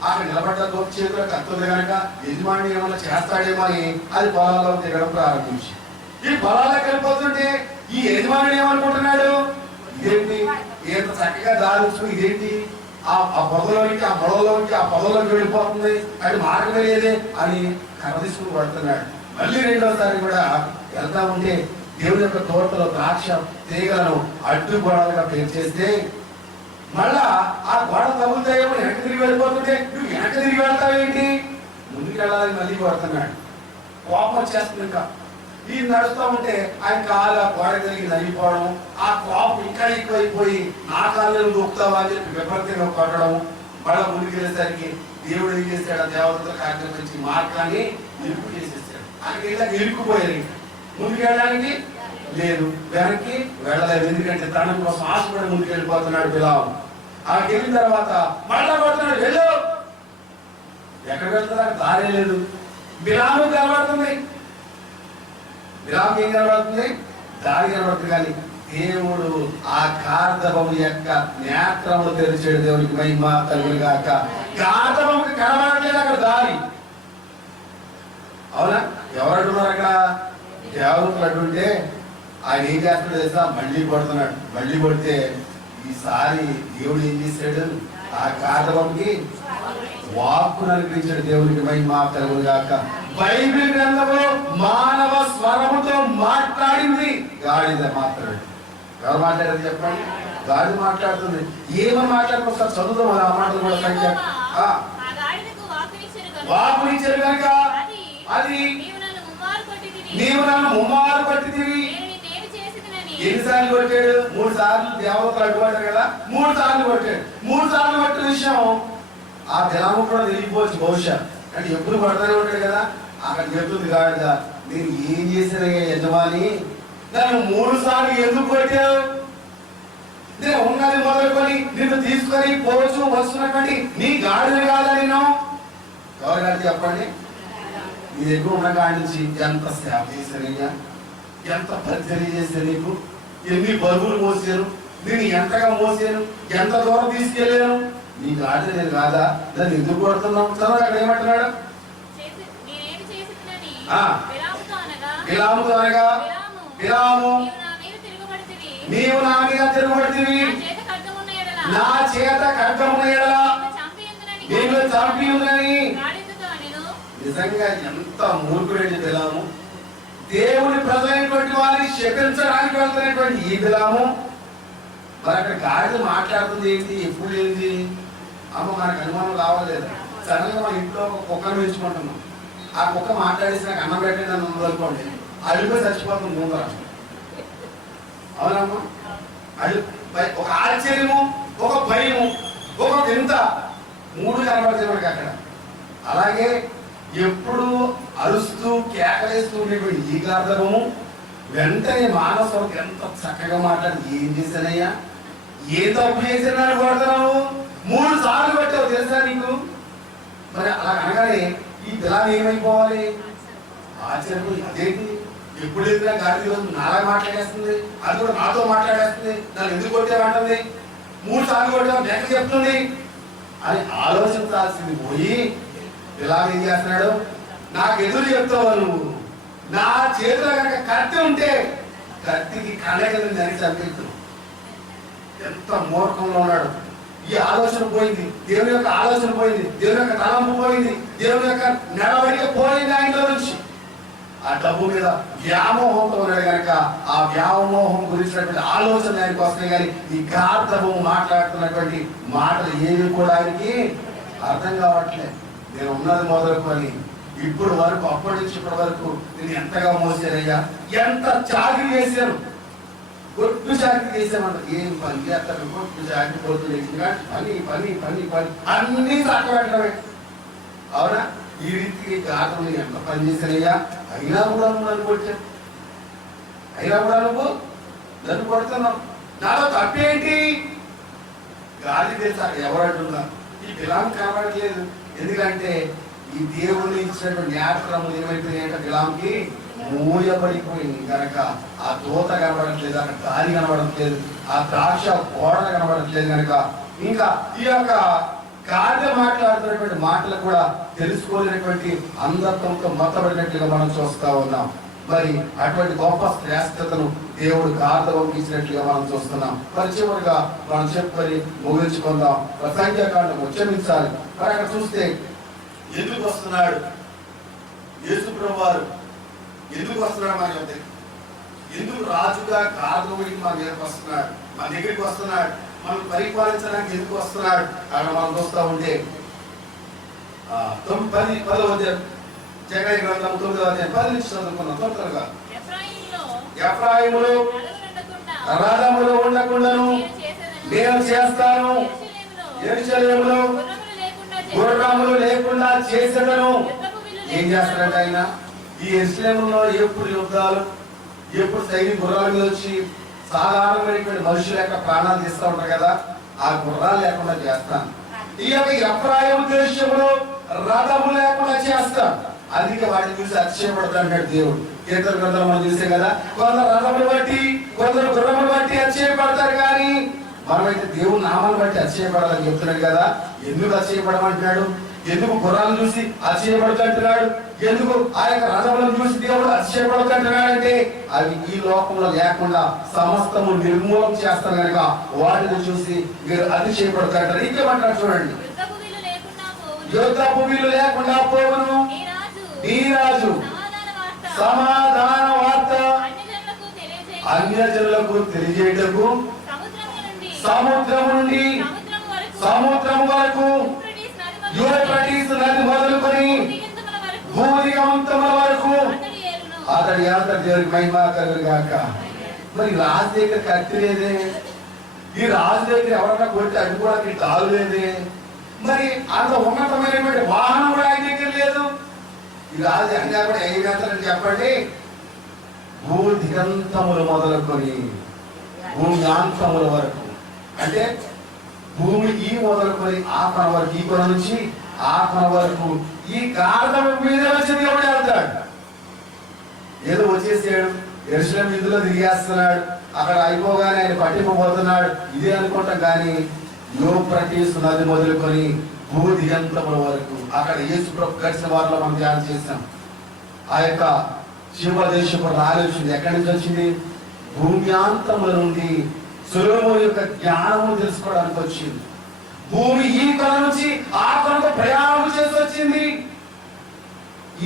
అక్కడ నిలబడ్డ దూర చేతిలో కత్తుంది కనుక యజమాని ఏమైనా చేస్తాడేమో అని అది పొలాల్లో దిగడం ప్రారంభించి, ఈ పొలాల్లోకి వెళ్ళిపోతుంటే ఈ యజమానుడు ఏమనుకుంటున్నాడు? ఇదేంటి ఇంత చక్కగా దారించు, ఇదేంటి ఆ పొదలోనికి ఆ పొలంలోనికి ఆ పొలంలోకి వెళ్ళిపోతుంది, అది మార్గమే లేదే అని కర్ర తీసుకుని పడుతున్నాడు. మళ్ళీ రెండోసారి కూడా వెళ్తా ఉంటే దేవుని యొక్క తోటలో ద్రాక్ష తీగలను అడ్డు గోడలుగా పేర్చేస్తే మళ్ళా ఆ గోడ తగులుతాయేమో వెనక తిరిగి వెళ్ళిపోతుంటే నువ్వు వెనక తిరిగి వెళ్తావేంటి? ముందుకు వెళ్ళాలని మళ్ళీ కొడుతున్నాడు. కోపం వచ్చేస్తుంది. ఇంకా ఈ నడుస్తూ ఉంటే ఆయన కాలు ఆ గోడ తిరిగి నలిగిపోవడం, ఆ కోపం ఇంకా ఎక్కువైపోయి నా కాళ్ళు దూకుతావా అని చెప్పి విపరీతంగా కొట్టడం. మళ్ళా ముందుకు వెళ్ళేసరికి దేవుడు ఏం చేశాడు? ఆ దేవతల కార్యక్రమించి మార్గాన్ని ఇరుకు చేసేసాడు. ఆయనకి ఇలా ఇరుక్కుపోయారు. ముందుకు వెళ్ళడానికి లేదు, వెనక్కి వెళ్ళలేదు. ఎందుకంటే తన కోసం ఆశపడి ముందుకు వెళ్ళిపోతున్నాడు బిలాము. ఆకి వెళ్ళిన తర్వాత మళ్ళా కొడుతున్నాడు, వెళ్ళు. ఎక్కడ వెళ్తున్నా దారే లేదు. బిలాము కనబడుతుంది. బిలాము ఏం కనబడుతుంది? దారి కనబడుతుంది. కానీ దేవుడు ఆ గార్ధబము యొక్క నేత్రములు తెరిచాడు. దేవునికి మహిమ కలుగును గాక. గార్ధబముకి కనబడలేదు అక్కడ దారి. అవునా? ఎవరంటున్నారు అక్కడ? దేవతలు అంటుంటే ఆయన ఏం చేస్తున్నాడు తెలుసా? మళ్ళీ కొడుతున్నాడు. మళ్ళీ కొడితే ఈసారి దేవుడు ఏం చేశాడు? ఆ కాటవంకి వాక్కును అనుగ్రహించాడు. దేవునికి మహిమ కలుగును గాక. బైబిల్ గ్రంథంలో మానవ స్వరముతో మాట్లాడింది గాడిద మాత్రమే. ఎవరు మాట్లాడారు చెప్పండి? గాడిద మాట్లాడుతుంది. ఏమని మాట్లాడుతుంది? ఒకసారి చదువుతాం ఆ మాటలు కూడా. సంఖ్య వాక్కునిచ్చారు కనుక అది నీవు నన్ను ముమ్మారు కొట్టితివి. ఎన్నిసార్లు కొట్టాడు? 3 సార్లు దేవతలు అడ్డుపడ్డారు కదా, 3 సార్లు కొట్టాడు. 3 సార్లు కొట్టిన విషయం ఆ బిలాము కూడా తెలియకపోవచ్చు బహుశా. అంటే ఎప్పుడు పడతానే ఉంటాడు కదా. అక్కడ చెప్తుంది గాడిద, నేను ఏం చేశానయ్యా యజమాని, నన్ను 3 సార్లు ఎందుకు కొట్టావు? నేను ఉన్నది మొదలుకొని నిన్ను తీసుకొని పోవచ్చు వస్తున్నటువంటి నీ గాడిద కాదా నేను? ఎవరు గాడి చెప్పండి? నీ దగ్గర ఉన్న కాడి నుంచి ఎంత సేవ చేశానయ్యా, ఎంత పరిచర్య చేశాను, నీకు ఎన్ని బరువులు మోసాను, నేను ఎంతగా మోసాను, ఎంత దూరం తీసుకెళ్ళాను, నీ గాడిద నేను కాదా, దాన్ని ఎందుకు కొడుతున్నావు? చదువు అక్కడ ఏమంటున్నాడు? బిలాముతో అనగా బిలాము నీవు నా మీద తిరుగుబడితివి, నా చేత ఖడ్గమున్న యెడల నిన్ను చంపి ఉందని. నిజంగా ఎంత మూర్ఖుడైన బిలాము! దేవుని ప్రజలైనటువంటి వారిని శపించడానికి వెళ్తున్నటువంటి ఈ బిలాము మరి అక్కడ గాడిద మాట్లాడుతుంది ఏంటి? ఎప్పుడు ఏంటి? అమ్మ మనకు అనుమానం రావాలేదు. సడన్ గా మన ఇంట్లో ఒక కుక్కను పెంచుకుంటున్నాం. ఆ కుక్క మాట్లాడేసి నాకు అన్నం పెట్టండి అని ఉందనుకోండి, అడిగిపోయి చచ్చిపోతుంది ముందర. అవునమ్మా? ఒక ఆశ్చర్యము, ఒక భయము, ఒక వింత, 3 కనబడతాయి మనకి అక్కడ. అలాగే ఎప్పుడు అరుస్తూ కేకలేస్తూ ఉండేటువంటి ఈ గార్ధము వెంటనే మానసులకు ఎంత చక్కగా మాట్లాడి, ఏం చేశానయ్యా, ఏ తప్పు చేశానని కొడతావు? 3 సార్లు కొట్టావు తెలుసా నీకు? మరి అలా అనగానే ఈ బిలాము ఏమైపోవాలి? ఆశ్చర్యపోయి, అదేంటి ఎప్పుడు ఎదురా గాడి నాలా మాట్లాడేస్తుంది, అది కూడా నాతో మాట్లాడేస్తుంది, నన్ను ఎందుకు కొట్టేమంటుంది, 3 సార్లు కొట్టావు లెక్క చెప్తుంది అని ఆలోచించాల్సింది పోయి బిలాము ఏం చేస్తున్నాడు? నాకు ఎదురు చెప్తావు నువ్వు, నా చేతిలో కనుక కత్తి ఉంటే కత్తికి కళ్ళగలని దాన్ని చంపిస్తున్నావు. ఎంత మూర్ఖంలో ఉన్నాడు! ఈ ఆలోచన పోయింది, దేవుని యొక్క ఆలోచన పోయింది, దేవుని యొక్క తలంపు పోయింది, దేవుని యొక్క నడవడిక పోయింది ఆయనలో నుంచి. ఆ డబ్బు మీద వ్యామోహంతో ఉన్నాడు కనుక ఆ వ్యామోహం గురించినటువంటి ఆలోచన ఆయనకు వస్తున్నాయి. కానీ ఈ గార్ధము మాట్లాడుతున్నటువంటి మాటలు ఏవి కూడా ఆయనకి అర్థం కావట్లేదు. నేను ఉన్నది మొదలుకొని ఇప్పుడు వరకు, అప్పటి నుంచి ఇప్పటి వరకు నేను ఎంతగా మోసానయ్యా, ఎంత చాకరీ చేశాను, కొట్టు చాకరీ చేసామంట. ఏం పని చేస్తాను? కొట్టు చాకరీ పోతుంది, పని పని పని పని అన్ని చక్కబెట్టడమే. అవునా? ఈ రీతికి గార్ధము ఎంత పని చేశానయ్యా, అయినా కూడా నువ్వు నన్ను కొట్టావు, అయినా కూడా నువ్వు నన్ను కొడుతున్నావు, నాలో తప్పేంటి? గాలి తెలుసా ఎవరు అంటున్నారు? ఈ బిలాము కనబడట్లేదు. ఎందుకంటే ఈ దేవుడిని ఇచ్చినటువంటి న్యాయక్రమం ఏమైపోయిందంటే బిలాముకి మూయబడిపోయింది కనుక ఆ దూత కనబడట్లేదు, అక్కడ గాలి కనబడట్లేదు, ఆ ద్రాక్ష గోడలు కనబడట్లేదు కనుక ఇంకా ఈ యొక్క గాడిద మాట్లాడుతున్నటువంటి మాటలు కూడా తెలుసుకోలేనటువంటి అంధత్వంతో మొత్తబడినట్లుగా మనం చూస్తా ఉన్నాం. మరి అటువంటి గొప్ప శ్రేష్టతను దేవుడు గార్ధవంకి ఇచ్చినట్లుగా మనం చూస్తున్నాం. పరిచయముగా మనం చెప్పుకొని ముగించుకుందాం. సంఖ్యాకాండం ఉచ్చరించాలి. మరి అక్కడ చూస్తే ఎందుకు వస్తున్నాడు యేసు ప్రభువారు? ఎందుకు వస్తున్నాడు మన దగ్గరికి? ఎందుకు రాజుగా గార్ధవుడికి మన దగ్గరికి వస్తున్నాడు? మన దగ్గరికి వస్తున్నాడు, మనం పరిపాలించడానికి ఎందుకు వస్తున్నాడు అక్కడ మనం చూస్తూ ఉంటే 10వ జగన్ గ్రంథం 9వ అధ్యాయం 10 నుంచి చదువుకున్నాం తొందరగా. ఎఫ్రాయిములో రథములు ఉండకుండాను నేను చేస్తాను, యెరూషలేములో గుర్రములు లేకుండా చేసేదను. ఏం చేస్తాడంటే ఆయన? ఈ యెరూషలేములో ఎప్పుడు యుద్ధాలు, ఎప్పుడు సైనిక గుర్రాల మీద వచ్చి సాధారణమైనటువంటి మనుషుల యొక్క ప్రాణాలు తీస్తూ ఉంటారు కదా, ఆ గుర్రాలు లేకుండా చేస్తాను. ఈ యొక్క ఎఫ్రాయిము దేశంలో రథము లేకుండా చేస్తాను. అందుకే వాటిని చూసి అతిశయపడతా అంటాడు దేవుడు. కీర్తన గ్రంథంలో మనం చూసాం కదా, కొందరు రథములు బట్టి, కొందరు గుర్రములు బట్టి అతిశయపడతారు, కానీ మనమైతే దేవుని నామాన్ని బట్టి అతిశయపడాలని చెప్తున్నాడు కదా. ఎందుకు అతిశయపడమంటున్నాడు? ఎందుకు గుర్రాలను చూసి అతిశయపడుతుంటున్నాడు? ఎందుకు ఆ యొక్క రథములను చూసి దేవుడు అతిశయపడుతుంటున్నాడంటే అవి ఈ లోకంలో లేకుండా సమస్తము నిర్మూలం చేస్తాను కనుక వాటిని చూసి మీరు అతిశయపడుతుంటారు. ఇంకేమంటారు చూడండి, యుద్ధపు వీలు లేకుండా పోవును ఈ రాజు సమాధాన వార్త అన్యజనులకు తెలియజేయటకు సముద్రము నుండి సముద్రం వరకు యూఫ్రటీస్ నది మొదలుకొని భూదిగంతముల వరకు అతడి దేవుడికి మహిమ కలుగును గాక. మరి రాజు దగ్గర కత్తి లేదే, ఈ రాజు దగ్గర ఎవరన్నా కొట్టి అడ్డుకోవడానికి తాగు లేదే, మరి అంత ఉన్నతమైనటువంటి వాహనం కూడా ఆయన దగ్గర లేదు. ఈ రాజు అన్నీ కూడా ఏం చేస్తారని చెప్పండి, భూదిగంతములు మొదలుకొని భూమి అంతముల వరకు, అంటే భూమి ఈ మొదలుకొని ఆ కొన వరకు, ఈ కొన నుంచి ఆ కొన వరకు ఈ గాఢం మీద వచ్చి దేవుడు వెళ్తాడు. ఏదో వచ్చేసాడు, యెరూషలేము వీధిలో తిరిగేస్తున్నాడు, అక్కడ అయిపోగానే ఆయన పట్టింపబోతున్నాడు ఇదే అనుకుంటాం. కానీ యూఫ్రటీస్ నది మొదలుకొని భూదిగంతముల వరకు అక్కడ యేసు ప్రభు గడిచిన వారిలో మనం ధ్యానం చేశాం. ఆ యొక్క శివదేశపు రాలి వచ్చింది. ఎక్కడి నుంచి వచ్చింది? భూమ్యాంతముల నుండి సొలొమోను యొక్క జ్ఞానము తెలుసుకోవడానికి వచ్చింది. భూమి ఈ కొన నుంచి ఆ కొనకు ప్రయాణం చేసి వచ్చింది.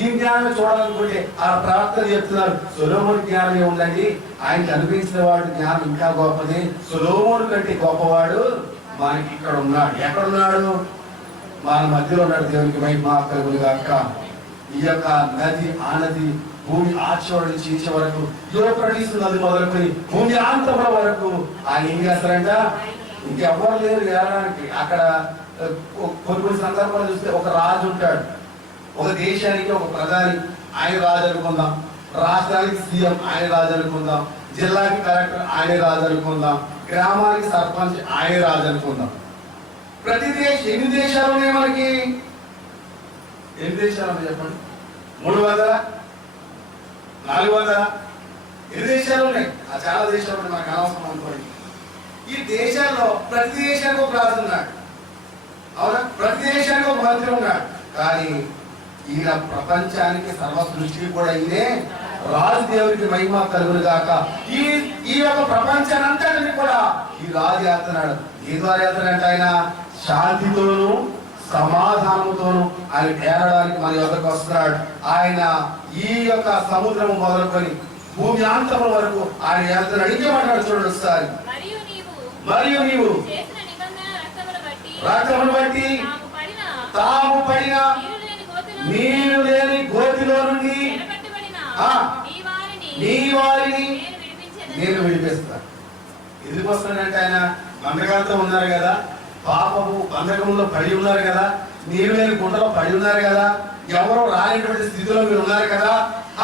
ఈ జ్ఞానం చూడాలనుకుంటే ఆ ప్రవక్త చెప్తున్నారు, సొలొమోను జ్ఞానం ఏముందండి, ఆయనకి అనిపించిన వాడు జ్ఞానం ఇంకా గొప్పది, సొలొమోను కంటే గొప్పవాడు మనకి ఇక్కడ ఉన్నాడు. ఎక్కడున్నాడు? మన మధ్యలో ఉన్నాడు. దేవునికి మహిమ కలుగును గాక. ఈ యొక్క నది ఆ నది భూమి ఆ చివరి నుంచి ఈ వరకు యూఫ్రటీస్ నది మొదలుకొని భూమి అంతముల వరకు ఆయన ఏం చేస్తారంట, ఇంకెవ్వరు లేరు ఏలడానికి. అక్కడ కొన్ని సందర్భాలు చూస్తే ఒక రాజు ఉంటాడు, ఒక దేశానికి ఒక ప్రధాని ఆయన రాజు అనుకుందాం, రాష్ట్రానికి సీఎం ఆయన రాజు అనుకుందాం, జిల్లాకి కలెక్టర్ ఆయన రాజు అనుకుందాం, గ్రామానికి సర్పంచ్ ఆయన రాజు అనుకుందాం. ప్రతి ఎన్ని దేశాలు ఉన్నాయి మనకి? ఎన్ని దేశాలు ఉన్నాయి చెప్పండి? 300, 400 ఎన్ని దేశాలు ఉన్నాయి? ఆ చాలా దేశాలు ఉన్నాయి, మనకు అనవసరం అనుకోండి. ఈ దేశాల్లో ప్రతి దేశానికి ఒక రాజు ఉన్నాడు, అవునా? ప్రతి దేశానికి ఒక మంత్రి ఉన్నాడు. కానీ ఈయన ప్రపంచానికి సర్వ సృష్టికి కూడా ఈయనే రాజు. దేవుడికి మహిమ కలుగును గాక. ఈ యొక్క ప్రపంచాన్ని అంతటిని కూడా ఈ రాజు చేస్తున్నాడు. ఏ ద్వారా చేస్తున్నాడంటే ఆయన శాంతితోనూ సమాధానంతోనూ ఆయన ఏరడానికి మన యొక్కకు వస్తున్నాడు. ఆయన ఈ యొక్క సముద్రము మొదలుకొని భూమి అంతముల వరకు ఆయన వెళ్తున్నాడు. ఇంకేమంటాడు చూడండి ఒకసారి, మరియు నీవు రక్తమును బట్టి తాము పడిన నీరు లేని గోతిలో నుండి నీ వారిని నేను విడిపిస్తాను. ఎందుకు వస్తున్నాడంటే ఆయన బంధకాలతో ఉన్నారు కదా, పాపము బంధకంలో పడి ఉన్నారు కదా, నీరు లేని గుంటలో పడి ఉన్నారు కదా, ఎవరో రాలేటువంటి స్థితిలో మీరు ఉన్నారు కదా,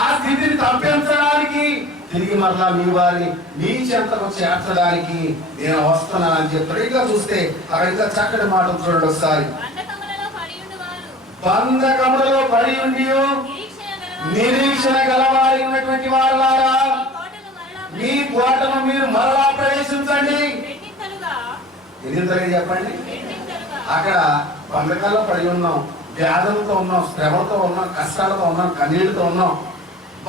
ఆ స్థితిని తప్పించడానికి తిరిగి మరలా మీ వారిని మీ చెంతకు చేర్చడానికి నేను వస్తున్నానని చెప్తాడు. ఇంకా చూస్తే అక్కడ ఇంకా చక్కటి మాటలు చూడండి ఒకసారి, బంధకములలో పడి ఉండి నిరీక్షణ గలవారి ఉన్నటువంటి వారులారా మీ కోటను మీరు మరలా ప్రవేశించండి. ఎన్నింతగా చెప్పండి, అక్కడ బంధకాల్లో పడి ఉన్నాం, వ్యాధులతో ఉన్నాం, శ్రమతో ఉన్నాం, కష్టాలతో ఉన్నాం, కన్నీళ్లతో ఉన్నాం,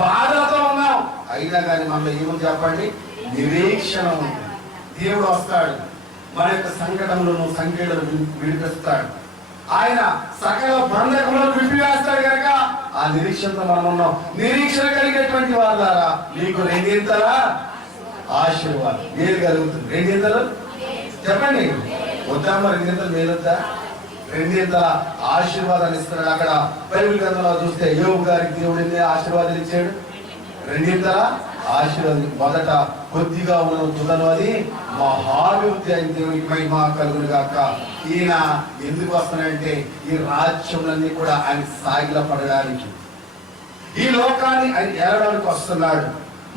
బాధలతో ఉన్నాం. అయినా కానీ మనలో ఏమని చెప్పండి, నిరీక్షణ ఉంది. దేవుడు వస్తాడు, మన యొక్క సంకటములను సంకీర్ణను విడిపిస్తాడు. ఆయన సకల బంధకములను విడిపివేస్తాడు కనుక ఆ నిరీక్షణతో మనం ఉన్నాం. నిరీక్షణ కలిగేటువంటి వాళ్ళారా మీకు రెండింతలా ఆశీర్వాదం మేలు కలుగుతుంది. రెండింతలు చెప్పండి, వద్దామా? రెండింతలు మేలొద్దా? రెండింతల ఆశీర్వాదాన్ని ఇస్తున్నాడు. అక్కడ బైబిల్ గ్రంథంలో చూస్తే యోబు గారికి దేవుడిని ఆశీర్వాదాలు ఇచ్చాడు. రెండింతల ఆశీర్వాదం. మొదట కొద్దిగా ఉన్న తుదను అది మహాభివృద్ధి అయిన దేవునికి మహిమ కలుగును గాక. ఈయన ఎందుకు వస్తున్నాడంటే ఈ రాజ్యములన్నీ కూడా ఆయన సాగిల పడడానికి, ఈ లోకాన్ని ఆయన ఏలడానికి వస్తున్నాడు.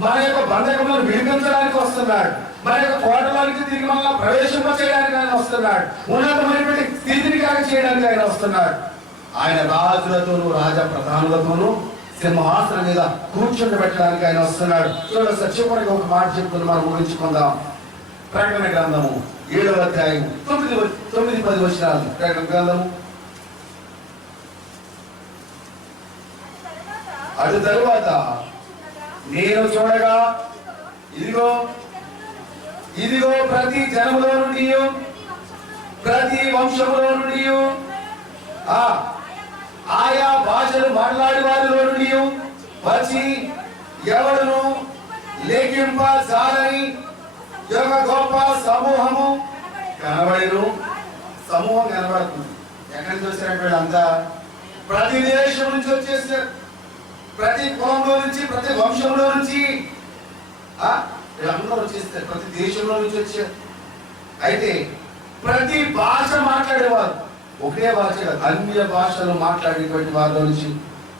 మన యొక్క బంధకములను విడిపించడానికి వస్తున్నాడు. మన యొక్క కోటలోనికి తిరిగి మన ప్రవేశింప చేయడానికి ఆయన వస్తున్నాడు. ఉన్నతమైనటువంటి స్థితిని కాక చేయడానికి ఆయన వస్తున్నాడు. ఆయన రాజులతోనూ రాజా ప్రధానులతోనూ సింహాసనం మీద కూర్చుండబెట్టడానికి ఆయన వస్తున్నాడు. చూడండి, సత్యపడిగా ఒక మాట చెప్తున్న మనం ఊహించుకుందాం. ప్రకటన గ్రంథము 7వ అధ్యాయం 9-10 వచనాలు. ప్రకటన గ్రంథము అటు తరువాత నేను చూడగా ఇదిగో ఇదిగో ప్రతి జనములో నుండి ప్రతి వంశములో నుండి ఆయా భాషలు మాట్లాడే వారిలో నుండి వచ్చి ఎవరును లెక్కింపజాలని ఒక గొప్ప సమూహము కనబడేను. సమూహం కనబడుతుంది. ఎక్కడి నుంచి వచ్చారంటే వీళ్ళంతా ప్రతి దేశం నుంచి వచ్చేసారు, ప్రతి కులంలో నుంచి, ప్రతి వంశంలో నుంచి వీళ్ళందరూ వచ్చేస్తారు, ప్రతి దేశంలో నుంచి వచ్చారు. అయితే ప్రతి భాష మాట్లాడేవారు, ఒకే భాష కాదు, అన్య భాషలు మాట్లాడేటువంటి వారిలో నుంచి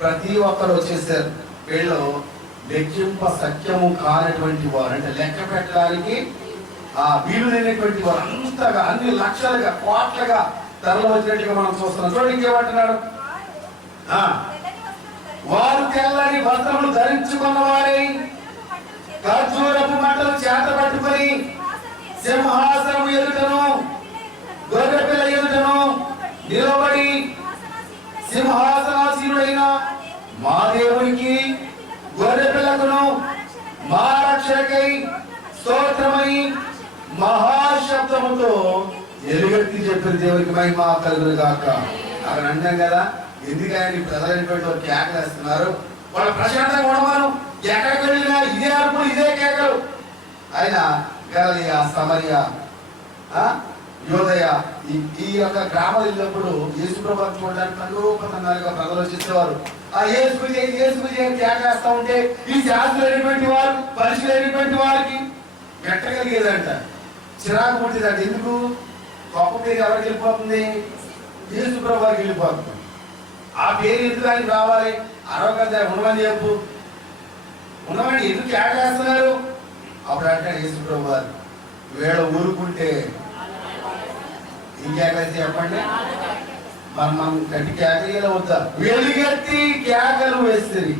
ప్రతి ఒక్కరు వచ్చేసారు. వీళ్ళు లెక్కింప సత్యము కానటువంటి వారు, అంటే లెక్క పెట్టడానికి వీలు లేనటువంటి వారు అంతగా అన్ని లక్షలుగా కోట్లుగా తరలి వచ్చినట్టుగా మనం చూస్తున్నాం. చూడండి ఇంకేమంటున్నాడు, వారు తెల్లని వస్త్రములు ధరించుకున్న వారి ఖర్జూరపు మంటలు చేత పట్టుకొని సింహాసనము ఎదుటను గొర్రెపిల్ల ఎదుటను నిలబడి సింహాసనాసీనుడైన మా దేవునికి గొర్రెపిల్లకును మా రక్షకై స్తోత్రమని మహాశబ్దముతో ఎలుగెత్తి చెప్పిన దేవునికి మహిమ కలుగును గాక. అక్కడ అంటాం కదా, ఎందుకని ప్రజలైనటువంటి వారు కేకలు వేస్తున్నారు, వాళ్ళ ప్రశాంతంగా ఉండమను, ఎక్కడికి వెళ్ళినా ఇదే అరుపులు, ఇదే కేకలు. ఆయన గలియా, సమరియా, యోదయ ఈ యొక్క గ్రామాలు వెళ్ళినప్పుడు యేసుప్రభు చూడడానికి కనుగోపన్నారుగా ప్రజలు వచ్చేసేవారు. ఆ యేసు కేకేస్తా ఉంటే ఈ శాస్త్రులైనటువంటి వారు, పరిశులైనటువంటి వారికి పెట్టగలిగేదంట, చిరాకు పుట్టిందంట. ఎందుకు? గొప్ప పేరు ఎవరికి వెళ్ళిపోతుంది? యేసుప్రభు వారికి వెళ్ళిపోతుంది. ఆ పేరు ఎందుకు ఆయనకి రావాలి? అరవకంటే ఉండమని చెప్పు, ఉండమని ఎందుకు కేకేస్తున్నారు? అప్పుడు అంటాడు యేసుప్రభు వారు, వీళ్ళ ఊరుకుంటే ఇంకేకైతే చెప్పండి, మనం గట్టి కేకలు వద్దా? వెలుగెత్తి కేకలు వేస్తుంది.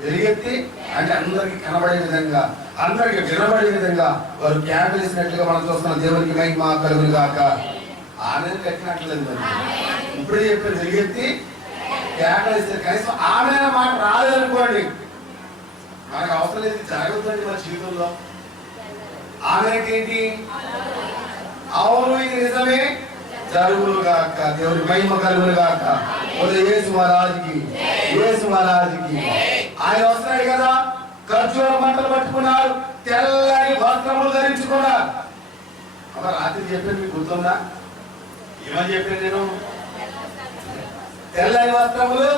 వెలుగెత్తి అంటే అందరికి కనబడే విధంగా, అందరికి వినబడే విధంగా వారు కేకలు వేసినట్లుగా మనం చూస్తున్నాం. దేవునికి మహిమ కలుగును గాక. ఆమె కట్టినట్లేదు మరి, ఇప్పుడే చెప్పారు వెలుగెత్తి కేకలు వేస్తారు. కనీసం ఆమె మాట రాలేదనుకోండి, మనకు అవసరం లేదు, జరగద్దండి మన జీవితంలో. ఆమెకేంటి? అవును ఇది నిజమే, జరుగును గాక. దేవుని మహిమ కలుగును గాక. యేసు మహారాజుకి, యేసు మహారాజుకి. ఆయన వస్తున్నాడు కదా, ఖర్జూర మంటలు పట్టుకున్నారు, తెల్లని వస్త్రములు ధరించుకున్నారు. అలా రాత్రి చెప్పాను, మీకు గుర్తుందా? ఏమని చెప్పాను నేను? తెల్లని వస్త్రములు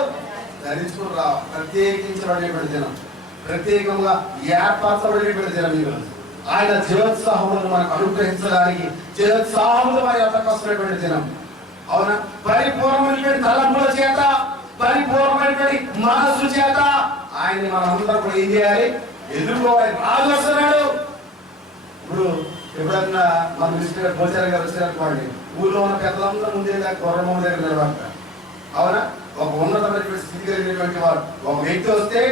ధరించుకుని ప్రత్యేకించబడేటువంటి దినం, ప్రత్యేకంగా ఏర్పరచబడేటువంటి దినం ఈరోజు. ఆయన జీవోత్సాహములను మనకు అనుగ్రహించడానికి జీవోత్సాహములు మన యొక్కకు వస్తున్నటువంటి దినం. అవునా? పరిపూర్ణమైనటువంటి తలంపుల చేత, పరిపూర్ణమైనటువంటి మనస్సు చేత ఆయన్ని మనం అందరం కూడా ఏం చేయాలి? ఎదుర్కోవాలి. రాజు వస్తున్నాడు. ఇప్పుడు ఎప్పుడన్నా మన మినిస్టర్ భోజన గారు వచ్చారనుకోండి, ఊళ్ళో ఉన్న పెద్దలందరూ ముందే గౌరవం దగ్గర నిలబడతారు. అవునా? ఒక ఉన్నతమైనటువంటి స్థితి కలిగినటువంటి వాడు ఒక వ్యక్తి వస్తే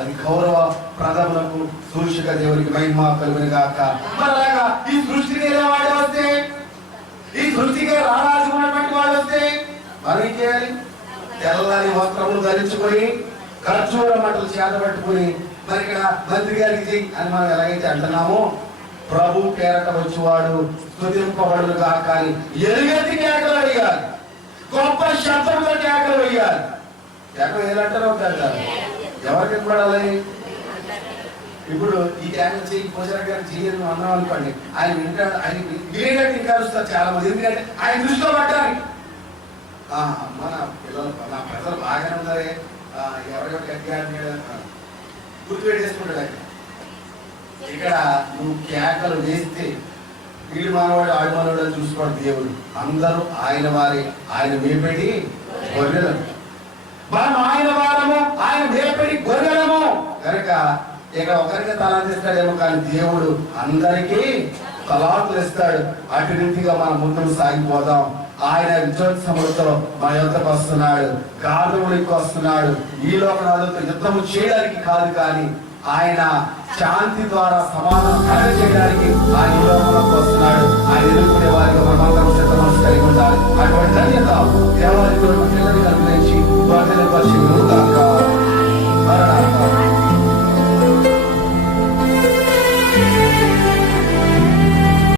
అది గౌరవ ప్రథములకు సూచిక. దేవునికి మహిమ కలుగును గాక. మరి అలాగా ఈ సృష్టికి వాడు వస్తే, ఈ సృష్టికి రారాజుకున్నటువంటి వాడు వస్తే మనం ఏం చేయాలి? తెల్లని వస్త్రములు ధరించుకొని ఖర్జూర మంటలు చేత పట్టుకుని, మరి ఇక్కడ మంత్రి గారికి అని మనం ఎలాగైతే అంటున్నామో, ప్రభు పేరట వచ్చేవాడు స్తుతింపబడును గాక అని ఎలుగెత్తి కేకలు వేయాలి, గొప్ప శబ్దంతో కేకలు వేయాలి. కేకలు వేయాలంటారో కదా, ఎవరికి పడాలి? ఇప్పుడు ఈ కేకలు చేయి, భోజన గారు చేయని అన్నాం అనుకోండి, ఆయన వింటాడు, ఆయన వినేటట్టు ఇంకా వస్తారు చాలా మంది. ఎందుకంటే ఆయన దృష్టిలో పడ్డారు. మన పిల్లలు, నా ప్రజలు బాగానే ఉన్నారే, ఎవరెవరు గట్టిగా గుర్తుపెట్టేసుకుంటాడు ఆయన. ఇక్కడ నువ్వు కేకలు వేస్తే వీడు మానవాడు, ఆడు మానవాడు అని చూసుకోవడం దేవుడు. అందరూ ఆయన వారి, ఆయన మేపెడి గొర్రెలు. మనం ఆయన వారము, ఆయన మేపెడి గొర్రెలము కనుక ఇక ఒకరికి తలాంతి ఇస్తాడేమో, కానీ దేవుడు అందరికీ తలాంతులు ఇస్తాడు. అటు రీతిగా మనం ముందుకు సాగిపోదాం. ఆయన విజయోత్సవంతో మన యొద్దకు వస్తున్నాడు, గాధముడికి వస్తున్నాడు. ఈ లోకనాథులతో యుద్ధము చేయడానికి కాదు, కానీ ఆయన శాంతి ద్వారా సమాధానం కలగజేయడానికి ఆయన ఈ లోకంలోకి వస్తున్నాడు. ఆయన ఎదుర్కొనే వారికి మనమందరం సిద్ధ మనసు కలిగి ఉండాలి. అటువంటి ధన్యత దేవాలయంలో పిల్లల్ని అనుగ్రహించి